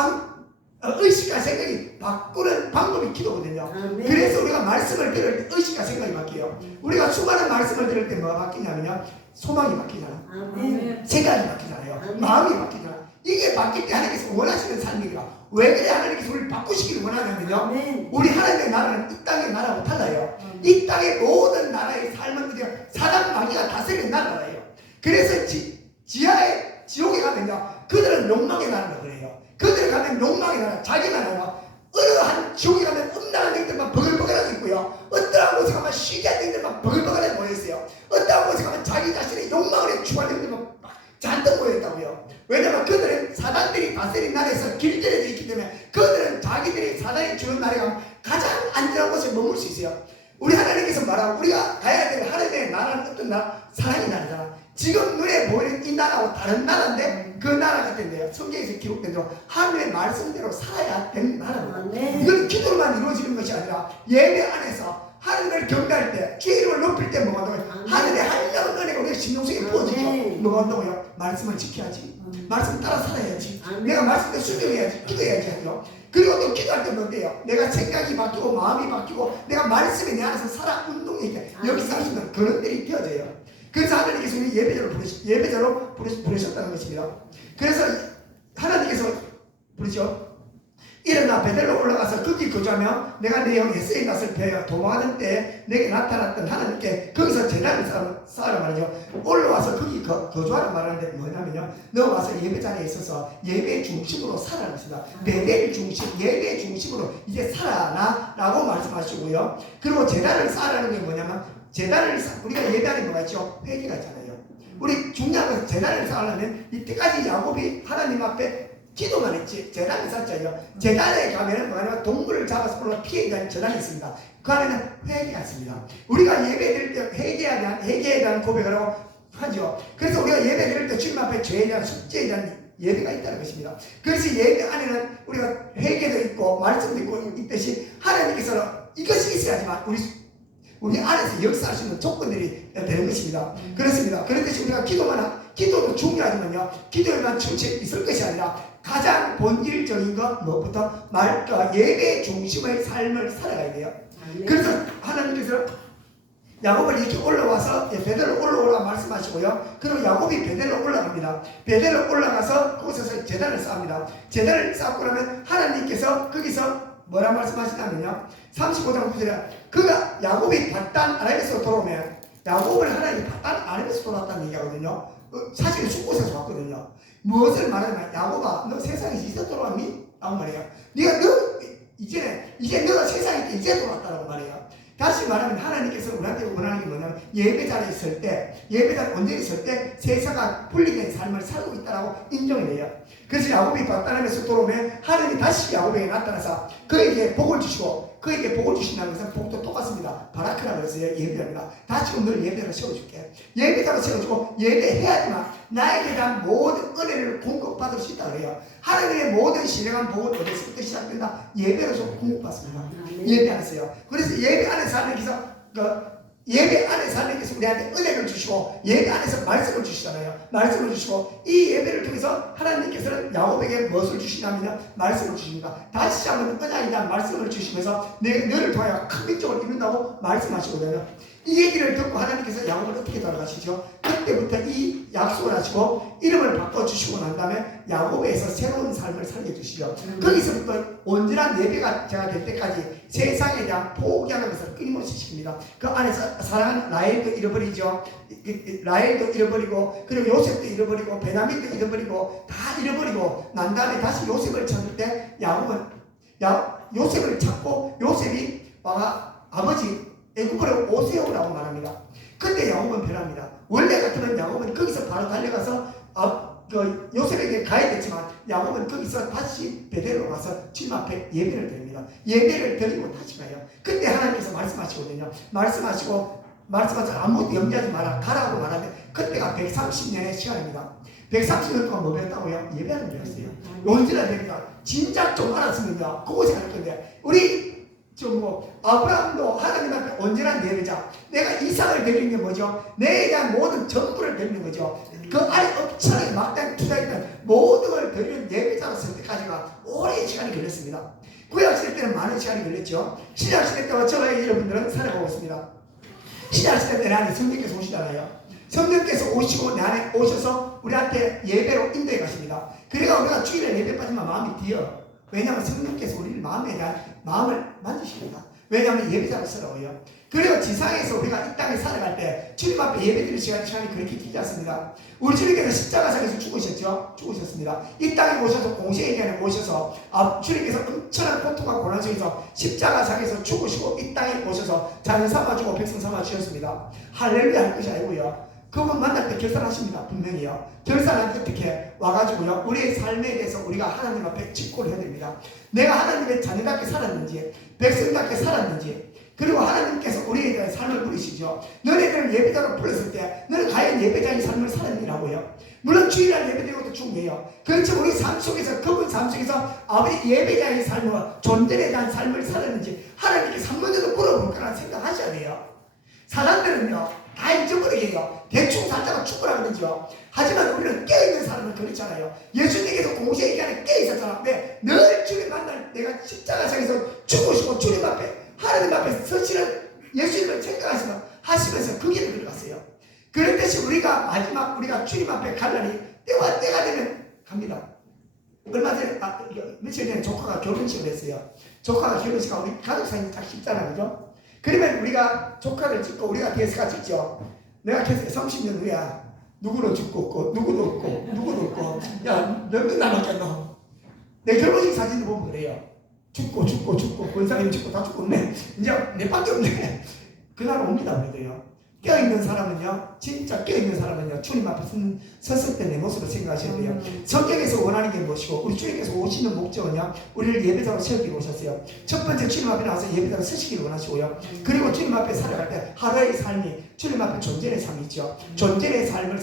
의식과 생각이 바꾸는 방법이 기도거든요. 그래서 우리가 말씀을 들을 때 의식과 생각이 바뀌어요. 우리가 수많은 말씀을 들을 때 뭐가 바뀌냐면요, 소망이 바뀌잖아. 생각이 바뀌잖아요. 마음이 바뀌잖아. 이게 바뀔 때 하나님께서 원하시는 삶이에요. 왜 그래 하나님께서 우리를 바꾸시기를 원하냐면요, 우리 하나님의 나라는 이 땅의 나라하고 달라요. 이 땅의 모든 나라의 삶은 그냥 사단 마귀가 다스리는 나라예요. 그래서 지하에 지옥에 가면요, 그들은 욕망의 나라라고 그래요. 그들을 가면 욕망의 나라, 자기만 알아. 어느 한 지옥에 가면 음란한 것들만 버글버글하게 있고요, 어떠한 곳에 가면 시기한 것들만 버글버글하게 모여있어요. 어떠한 곳에 가면 자기 자신의 욕망을 추구하는 것들만 잔뜩 모여있다고요. 왜냐면 그들은 사단들이 다스린 나라에서 길들여져 있기 때문에 그들은 자기들이 사단이 주는 나라에 가면 가장 안전한 곳에 머물 수 있어요. 우리 하나님께서 말하고 우리가 가야 될 하나님의 나라는 어떤 나라? 사랑의 나라잖아. 지금 눈에 보이는 이 나라하고 다른 나라인데 그 나라 같은데요, 성경에서 기록된 대로 하나님의 말씀대로 살아야 되는 나라입니다. 이건 기도로만 이루어지는 것이 아니라 예배 안에서 하나님을 경배할 때, 주의 이름을 높일 때 뭐가 온다고요? 하나님의 한량한 은혜가 우리 심령속에 부어지죠. 뭐가 온다고요? 말씀을 지켜야지. 말씀 따라 살아야지. 내가 말씀에 순종해야지. 기도해야지 하죠. 그리고 또 기도할 때 뭔데요? 내가 생각이 바뀌고 마음이 바뀌고 내가 말씀이 내 안에서 살아 운동이 있게 여기서 할 수 있는 그런 일이 되어져요. 그래서 하나님께서 우리 예배자로 부르셨다는 것입니다. 그래서 하나님께서 부르죠. 일어나 베델로 올라가서 거기 거주하며 내가 내 형 에서의 낯을 베어 도망하는 때 내게 나타났던 하나님께 거기서 제단을 쌓으라 말이죠. 올라와서 거기 거주하라 말하는데 뭐냐면요, 너 와서 예배 자리에 있어서 예배 중심으로 살아라 것이다. 베델 중심, 예배 중심으로 이제 살아라 라고 말씀하시고요. 그리고 제단을 쌓으라는 게 뭐냐면, 우리가 예배하는 뭐가 있죠? 회개가 있잖아요. 우리 중요한 것은 제단을 쌓으려면 이때까지 야곱이 하나님 앞에 기도만 했지 제단을 쌓잖아요. 제단에 가면은 뭐냐면 동물을 잡아서 올라 피해 대한 제단이 있습니다. 그 안에는 회개가 있습니다. 우리가 예배 드릴 때 회개에 대한 고백을 하고 하죠. 그래서 우리가 예배 드릴 때 주님 앞에 죄에 대한 숙제에 대한 예배가 있다는 것입니다. 그래서 예배 안에는 우리가 회개도 있고 말씀도 있고 있듯이 하나님께서는 이것이 있어야지만 우리 안에서 역사할 수 있는 조건들이 되는 것입니다. 그렇습니다. 그렇듯이 우리가 기도도 중요하지만요, 기도에만 충실히 있을 것이 아니라 가장 본질적인 것 무엇부터 예배 중심의 삶을 살아가야 돼요. 그래서 하나님께서 야곱을 이렇게 올라와서 베델로 올라오라 말씀하시고요. 그리고 야곱이 베델로 올라갑니다. 베델로 올라가서 그곳에서 제단을 쌓습니다. 제단을 쌓고 나면 하나님께서 거기서 뭐라 말씀하시냐면요, 35장 9절에 그가 야곱이 바단 아람에서 돌아오면, 야곱을 하나님이 바단 아람에서 돌아왔다는 얘기하거든요. 사실 숫곳에서 왔거든요. 무엇을 말하냐면, 야곱아 너 세상에서 이제 돌아왔니? 라고 말해요. 이제 너가 세상에 이제 돌아왔다라고 말해요. 다시 말하면 하나님께서 우리한테 원하는 게 뭐냐면, 예배자리에 있을 때, 예배자리 온전히 있을 때 세상과 분리된 삶을 살고 있다라고 인정을 해요. 그래서 야곱이 바단에서 돌아오면 하나님이 다시 야곱에게 나타나서 그에게 복을 주시고, 그에게 복을 주신다는 것은 복도 똑같습니다. 바라크라고 했어요. 있어요. 예배합니다. 다시 오늘 예배로 세워줄게. 예배자로 세워주고 예배해야지만 나에게 대한 모든 은혜를 공급받을 수 있다 그래요. 하나님의 모든 신령한 복은 어디서부터 시작된다? 예배로서 공급받습니다. 예배 안에서요. 그래서 예배 안에서 하나님께서 예배 안에서 하나님께서 우리한테 은혜를 주시고 예배 안에서 말씀을 주시잖아요. 말씀을 주시고 이 예배를 통해서 하나님께서는 야곱에게 무엇을 주시냐면 말씀을 주십니다. 다시 한번 은혜에 대한 말씀을 주시면서 너를 통하여 큰 민족을 이룬다고 말씀하시거든요. 이 얘기를 듣고 하나님께서 야곱을 어떻게 돌아가시죠? 그때부터 이 약속을 하시고 이름을 바꿔주시고 난 다음에 야곱에서 새로운 삶을 살려주시죠. 거기서부터 온전한 예배가 제가 될 때까지 세상에 대한 포기하는 것을 끊임없이 시킵니다. 그 안에서 사랑하는 라헬도 잃어버리죠. 라헬도 잃어버리고 그리고 요셉도 잃어버리고 베냐민도 잃어버리고 다 잃어버리고 난 다음에 다시 요셉을 찾을 때 야곱은 요셉을 찾고 요셉이 아버지 애굽으로 오세요라고 말합니다. 근데 야곱은 변합니다. 원래 같으면 야곱은 거기서 바로 달려가서 요셉에게 가야 됐지만 야곱은 거기서 다시 베델로 가서 주님 앞에 예배를 드립니다. 예배를 드리고 다시 가요. 근데 하나님께서 말씀하시거든요. 말씀하시고 아무것도 염려하지 마라 가라고 말하는데 그때가 130년의 시간입니다. 130년 동안 뭐 배웠다고요? 예배하는 배웠어요. 온전한 예배가 진작 좀 알았으면요 그곳에 갈 건데 우리 아브라함도 하나님 앞에 온전한 예배자. 내가 이삭을 드리는 게 뭐죠? 내에 대한 모든 전부를 드리는 거죠. 그 안에 엄청나게 막대한 투자했던 모든 걸 드리는 예배자로 설 때까지가 오랜 시간이 걸렸습니다. 구약시대 때는 많은 시간이 걸렸죠. 신약시대 때와 저와 여러분들은 살아가고 있습니다. 신약시대 때 내 안에 성령께서 오시잖아요. 성령께서 오시고 내 안에 오셔서 우리한테 예배로 인도해 가십니다. 그래가 우리가 주일에 예배 빠지면 마음이 뛰어. 왜냐하면 성령께서 우리를 마음에 대한 마음을 만지십니다. 왜냐하면 예배자로서라고요. 그리고 지상에서 우리가 이 땅에 살아갈 때 주님 앞에 예배드릴 시간이 그렇게 길지 않습니다. 우리 주님께서 십자가상에서 죽으셨죠? 죽으셨습니다. 이 땅에 오셔서 공생애기에 오셔서 주님께서 엄청난 고통과 고난 속에서 십자가상에서 죽으시고 이 땅에 오셔서 자녀 삼아주고 백성 삼아주셨습니다. 할렐루야 할 것이 아니고요. 그분 만날 때 결산하십니다. 분명히요. 결산할 때 어떻게 와가지고요. 우리의 삶에 대해서 우리가 하나님 앞에 직고를 해야 됩니다. 내가 하나님의 자녀답게 살았는지 백성답게 살았는지 그리고 하나님께서 우리에 대한 삶을 부르시죠. 너네들은 예배자로 불렀을 때 너는 과연 예배자의 삶을 살았느냐고요. 물론 주일날 예배드리는 것도 중요해요. 그렇지만 우리 삶 속에서 그분 삶 속에서 아버지 예배자의 삶과 존재에 대한 삶을 살았는지 하나님께서 한 번도 물어볼 거라는 생각하셔야 돼요. 사람들은요 다 잊어버리게 해요. 대충 살다가 죽으라 그러죠. 하지만 우리는 깨어있는 사람은 그렇잖아요. 예수님께서 공시의 기간에 깨어있었잖아. 왜? 늘 주님 만날 내가 십자가상에서 죽으시고 주님 앞에 하나님 앞에 서시는 예수님을 생각하시면서 그 길을 들어갔어요. 그랬듯이 우리가 마지막 우리가 주님 앞에 갈 날이 때가 되면 갑니다. 얼마 전에 며칠 전에 조카가 결혼식을 했어요. 조카가 결혼식하고 우리 가족 사진이 딱 쉽잖아 그죠? 그러면 우리가 조카를 찍고 우리가 대스가 찍죠. 내가 계속 30년 후야 누구도 죽고 없고 누구도 없고 누구도 없고 야 몇 명 남았겠노. 내 결혼식 사진을 보면 그래요. 죽고 권사님 죽고 다 죽었네. 이제 내 밖에 없네. 그날 옵니다 그래도요. 깨어있는 사람은요 진짜 깨어있는 사람은요 주님 앞에 섰을 때 내 모습을 생각하셔야 돼요. 성경에서 원하는 게 무엇이고 우리 주님께서 오시는 목적은요 우리를 예배자로 세우기 오셨어요. 첫 번째 주님 앞에 나와서 예배자로 서시기를 원하시고요. 그리고 주님 앞에 살아갈 때 하루의 삶이 주님 앞에 존재의 삶이 있죠. 존재의 삶을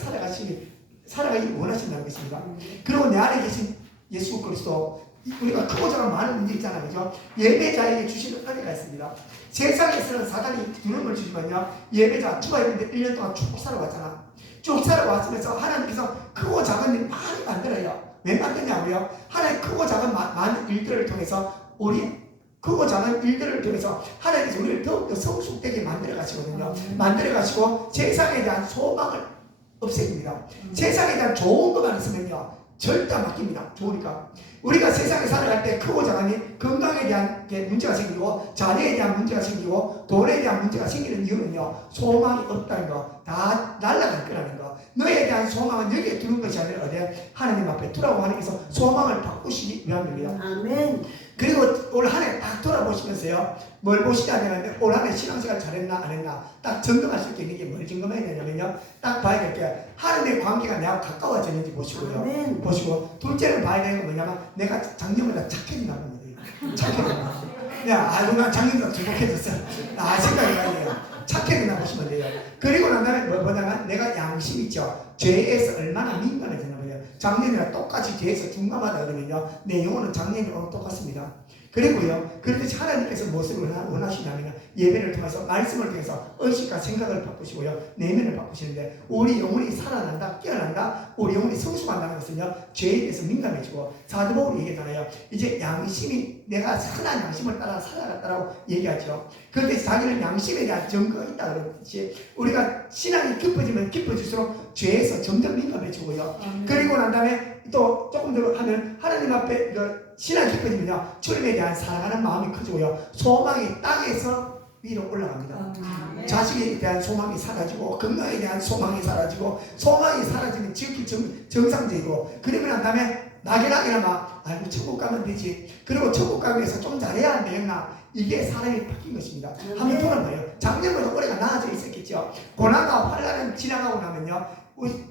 살아가기 원하신다는 것입니다. 그리고 내 안에 계신 예수 그리스도 우리가 크고 작은 많은 문제 있잖아요. 그죠? 예배자에게 주시는 은혜가 있습니다. 세상에서는 사단이 두려움을 주지만요. 예배자 주가 있는데 1년 동안 쭉 살아왔잖아. 쭉 살아왔으면서 하나님께서 크고 작은 일 많이 만들어요. 왜 만드냐고요? 하나님 크고 작은 많은 일들을 통해서 크고 작은 일들을 통해서 하나님께서 우리를 더욱더 성숙되게 만들어 가시거든요. 만들어 가시고 세상에 대한 소망을 없애깁니다. 세상에 대한 좋은 것만 있으면요. 절대 맡깁니다. 좋으니까. 우리가 세상에 살아갈 때 크고 작으니 건강에 대한 문제가 생기고 자녀에 대한 문제가 생기고 돈에 대한 문제가 생기는 이유는요. 소망이 없다는 거. 다 날아갈 거라는 거. 너에 대한 소망은 여기에 두는 것이 아니라 어디 하나님 앞에 두라고 하나님께서 소망을 바꾸시기 위함입니다. 아멘. 그리고 올 한 해 딱 돌아보시면서요. 뭘 보시냐면 올 한 해 신앙생활 잘했나 안 했나 딱 점검할 수 있는 게 뭘 점검해야 되냐면요. 딱 봐야 될 게 하나님의 관계가 내가 가까워졌는지 보시고요. 아멘. 보시고 둘째는 봐야 되는 건 뭐냐면 내가 작년보다 착해진다는 거예요. 착해진다. 야, 난 작년보다 행복해졌어. 생각이 나네요. 착해 돼요. 그리고 난 다음에 뭐냐면 내가 양심 있죠. 죄에서 얼마나 민감해지는 거예요. 작년이랑 똑같이 죄에서 중감하다 그러면요, 내 영혼은 작년이랑 똑같습니다. 그리고요, 그렇듯이 하나님께서 무엇을 원하시냐면 예배를 통해서 말씀을 통해서 의식과 생각을 바꾸시고요, 내면을 바꾸시는데, 우리 영혼이 살아난다, 깨어난다, 우리 영혼이 성숙한다는 것은요, 죄에 대해서 민감해지고, 사도 바울이 얘기하잖아요. 이제 양심이 내가 선한 양심을 따라 살아갔다라고 얘기하죠. 그런데 자기는 양심에 대한 증거가 있다 그러듯이 우리가 신앙이 깊어지면 깊어질수록 죄에서 점점 민감해지고요. 그리고 난 다음에 또 조금 더 하면 하나님 앞에 신앙이 깊어지면요, 주님에 대한 사랑하는 마음이 커지고요, 소망이 땅에서 위로 올라갑니다. 자식에 대한 소망이 사라지고, 건강에 대한 소망이 사라지고, 소망이 사라지면 지극히 정상적이고, 그러면 난 다음에 낙연하게나 막 아이고 천국 가면 되지, 그리고 천국 가기 위해서 좀 잘해야 안 되겠나, 이게 사람이 바뀐 것입니다. 한번 돌아봐요. 작년보다 올해가 나아져 있었겠죠. 고난과 환난은 지나가고 나면요,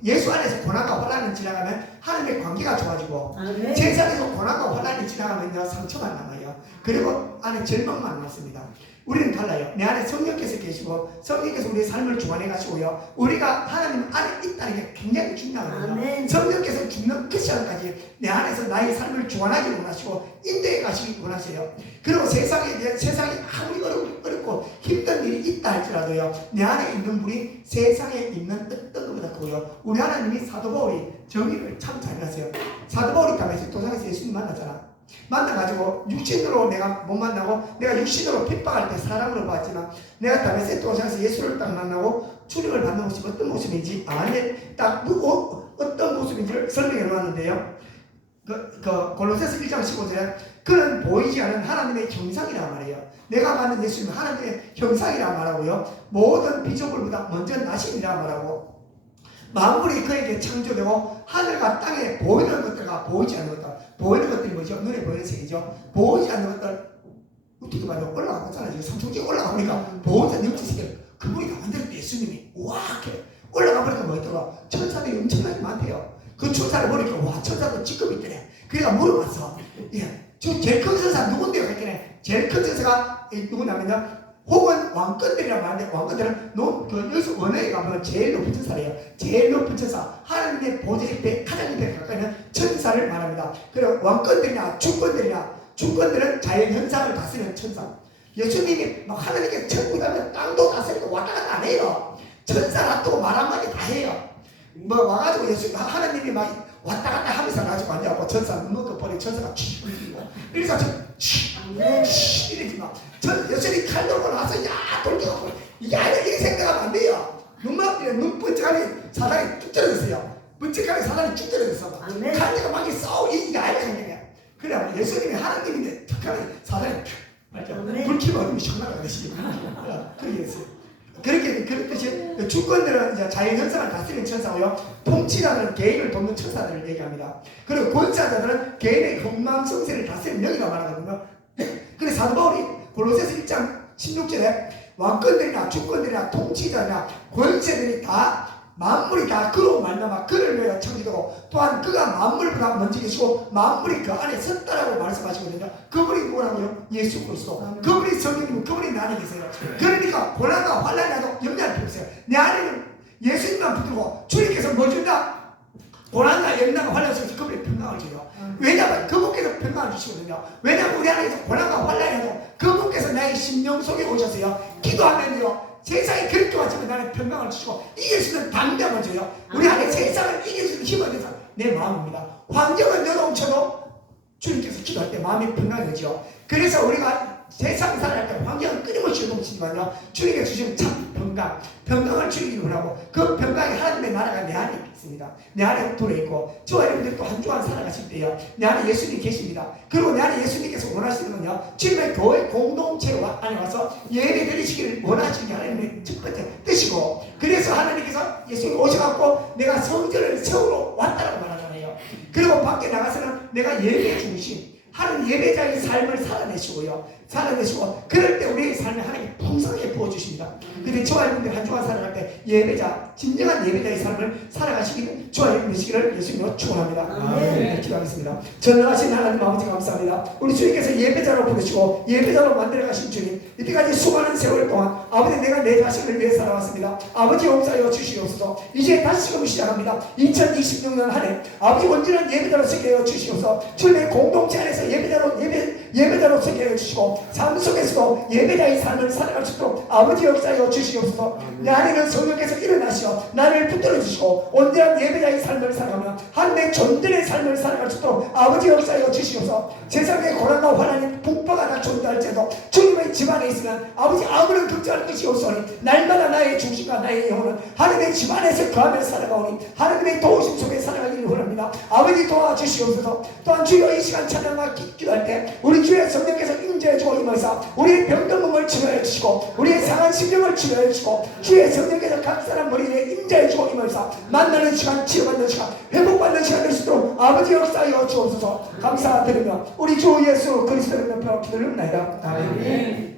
예수 안에서 고난과 환난이 지나가면 하나님의 관계가 좋아지고, 세상에서 고난과 환난이 지나가면요, 상처만 남아요. 그리고 안에 절망만 남습니다. 우리는 달라요. 내 안에 성령께서 계시고, 성령께서 우리의 삶을 주관해 가시고요, 우리가 하나님 안에 있다는 게 굉장히 중요하거든요. 성령께서 죽는 그 시간까지 내 안에서 나의 삶을 주관하기를 원하시고 인도해 가시기 원하세요. 그리고 세상이 아무리 어렵고 힘든 일이 있다 할지라도요, 내 안에 있는 분이 세상에 있는 어떤 것보다 크고요, 우리 하나님이 사도 바울이 정의를 참 잘 하세요. 사도 바울이 가면서 도상에서 예수님 만났잖아. 만나가지고 육신으로 내가 못 만나고, 내가 육신으로 핍박할 때 사람으로 봤지만, 내가 다메섹 도상에서 예수를 딱 만나고 출입을 받는 모습이 어떤 모습인지, 딱 어떤 모습인지를 설명해 놓았는데요. 골로새서 1장 15절에 그는 보이지 않은 하나님의 형상이라 말해요. 내가 받는 예수님은 하나님의 형상이라 말하고요, 모든 비조물보다 먼저 나심이라 말하고, 만물이 그에게 창조되고 하늘과 땅에 보이는 것들과 보이지 않는 것들, 보이는 것들이 뭐죠? 눈에 보이는 세계죠. 보이지 않는 것들 어떻게 말해요? 올라가잖아요. 지금 삼성지 올라가보니까 보이지 않는 영적 세계, 그분이 다 만들었대. 예수님이 와 이렇게 올라가 보니까 뭐였더라? 천사들이 엄청나게 많대요. 그 천사를 보니까 와, 천사도 직급이 있더래. 그래가 물어봤어. 저 제일 큰 천사 누군데요? 했더니 제일 큰 천사가 누구냐면요, 혹은 왕권들이라고 하는데, 왕권들은 여기서 원어에 가면 제일 높은 천사래요. 제일 높은 천사, 하나님의 보좌 옆에 가장 옆에 가까이 있는 천사를 말합니다. 그리고 왕권들이나 주권들은 자연 현상을 다스리는 천사. 예수님이 막 하나님께 천국 가면 땅도 다스리고 왔다 갔다 안 해요. 천사 놔두고 말 한마디 다 해요. 뭐 와가지고 예수님 하나님이 막 왔다 갔다 하면서 가지고 앉아갖고 천사 눈먹고 버리 천사가 치 이래서 이러지 마. 예수님이 칼 들고 나서 야 돌려갖고 이게 아니야, 이렇게 생각하면 안 돼요. 눈 번쩍하니 사단이 쭉 떨어졌어요. 번쩍하니 사단이 쭉 떨어졌어. 칼대가 막 싸우 이게 아니야 생각해. 그래 예수님이 하나님인데 툭하니 사단이 불키면 어둠이 시원하게 되시죠. 그렇게 됐어요. 그렇듯이 주권들은 이제 자연 현상을 다스리는 천사고요, 통치자들은 개인을 돕는 천사들을 얘기합니다. 그리고 권사자들은 개인의 흥망성쇠를 다스리는 영이라고 말하거든요. 그래서 사도 바울이 골로새서 1장 16절에 왕권들이나 주권들이나 통치자나 권세들이 다 만물이 다 그로 말미암아 그를 위하여 창조되고, 또한 그가 만물보다 먼저 계시고 만물이 그 안에 섰다라고 말씀하시거든요. 그분이 누구라고요? 예수 그리스도. 그분이 성령이고 그분이 내 안에 계세요. 그러니까 고난과 환난이 나도 염려할 필요 없어요. 내 안에는 예수님만 붙들고 주님께서 뭐 준다? 고난과 염려와 환난 속에서 그분이 평강을 줘요. 왜냐하면 그분께서 평강을 주시거든요. 왜냐하면 우리 안에서 고난과 환난이 나도 그분께서 나의 심령 속에 오셔서요, 기도하면요, 세상이 그렇게 왔지만 나는 평강을 주시고 이길 수 있는 담대함을 줘요. 우리 안에 세상을 이길 수 있는 힘을 내서 내 마음입니다. 환경은 여동쳐도 주님께서 기도할 때 마음이 평강해지죠. 그래서 우리가 세상 살아갈 때 환경은 끊임없이 여동치지만요, 주님께서 주시는 참 평강을 주기를 원하고, 그 평강이 하나님의 나라가 내 안에 있습니다. 내 안에 들어있고, 저와 여러분들 또 한 주간 살아가실 때요, 내 안에 예수님이 계십니다. 그리고 내 안에 예수님께서 원하시는 건요, 주님의 교회 공동체 안에 와서 예배 드리시기를 원하시는 게 하나님의 첫 번째 뜻이고, 그래서 하나님께서 예수님이 오셔갖고 내가 성전을 세우러 왔다라고 말하잖아요. 그리고 밖에 나가서는 내가 예배 중심, 하는 예배자의 삶을 살아내시고요, 살아내시고 그럴 때 우리의 삶에 하나님이 풍성하게 부어주십니다. 근데 저와 여러분들 한 주간 살아갈 때 예배자, 진정한 예배자의 삶을 살아가시기를 저와 여러분 되시기를 예수님으로 축원합니다. 네, 기도하겠습니다. 전능하신 하나님 아버지 감사합니다. 우리 주님께서 예배자로 부르시고 예배자로 만들어가신 주님, 이때까지 수많은 세월 동안 아버지 내가 내 자신을 위해 살아왔습니다. 아버지 용서하여 주시옵소서. 이제 다시금 시작합니다. 2026년 한 해 아버지 온전한 예배자로 서게 하여 주시옵소서. 주님의 공동체 안에서 예배자로 서게 하여 주시고 삶 속에서도 예배자의 삶을 살아갈 수 있도록 아버지 역사하여 주시옵소서. 내 안에는 성령께서 일어나시어 나를 붙들어 주시고 온전한 예배자의 삶을 살아가며 하나님의 존재의 삶을 살아갈 수 있도록 아버지 역사하여 주시옵소서. 세상의 고난과 환난이 북파가 다 존재할지라도 주님의 집안에 있으면 아버지 아무런 걱정할 것이 없으니 날마다 나의 중심과 나의 영혼은 하나님의 집안에서 거하며 살아가오니 하나님의 도우심 속에 살아가기를 원합니다. 아버지 도와주시옵소서. 또한 주여 이 시간 찬양과 기도할 때 우리 주의 성령께서 임재해 주고 임하사 우리의 병든 몸을 치료해 주시고 우리의 상한 심령을 치료해 주시고 주의 성령께서 각 사람 머리에 임재해 주고 임하사 만나는 시간, 치유받는 시간, 회복받는 시간 될 수 있도록 아버지 역사하여 주옵소서. 감사드리며 우리 주 예수 그리스도의 명으로 기도를 합니다. 아멘.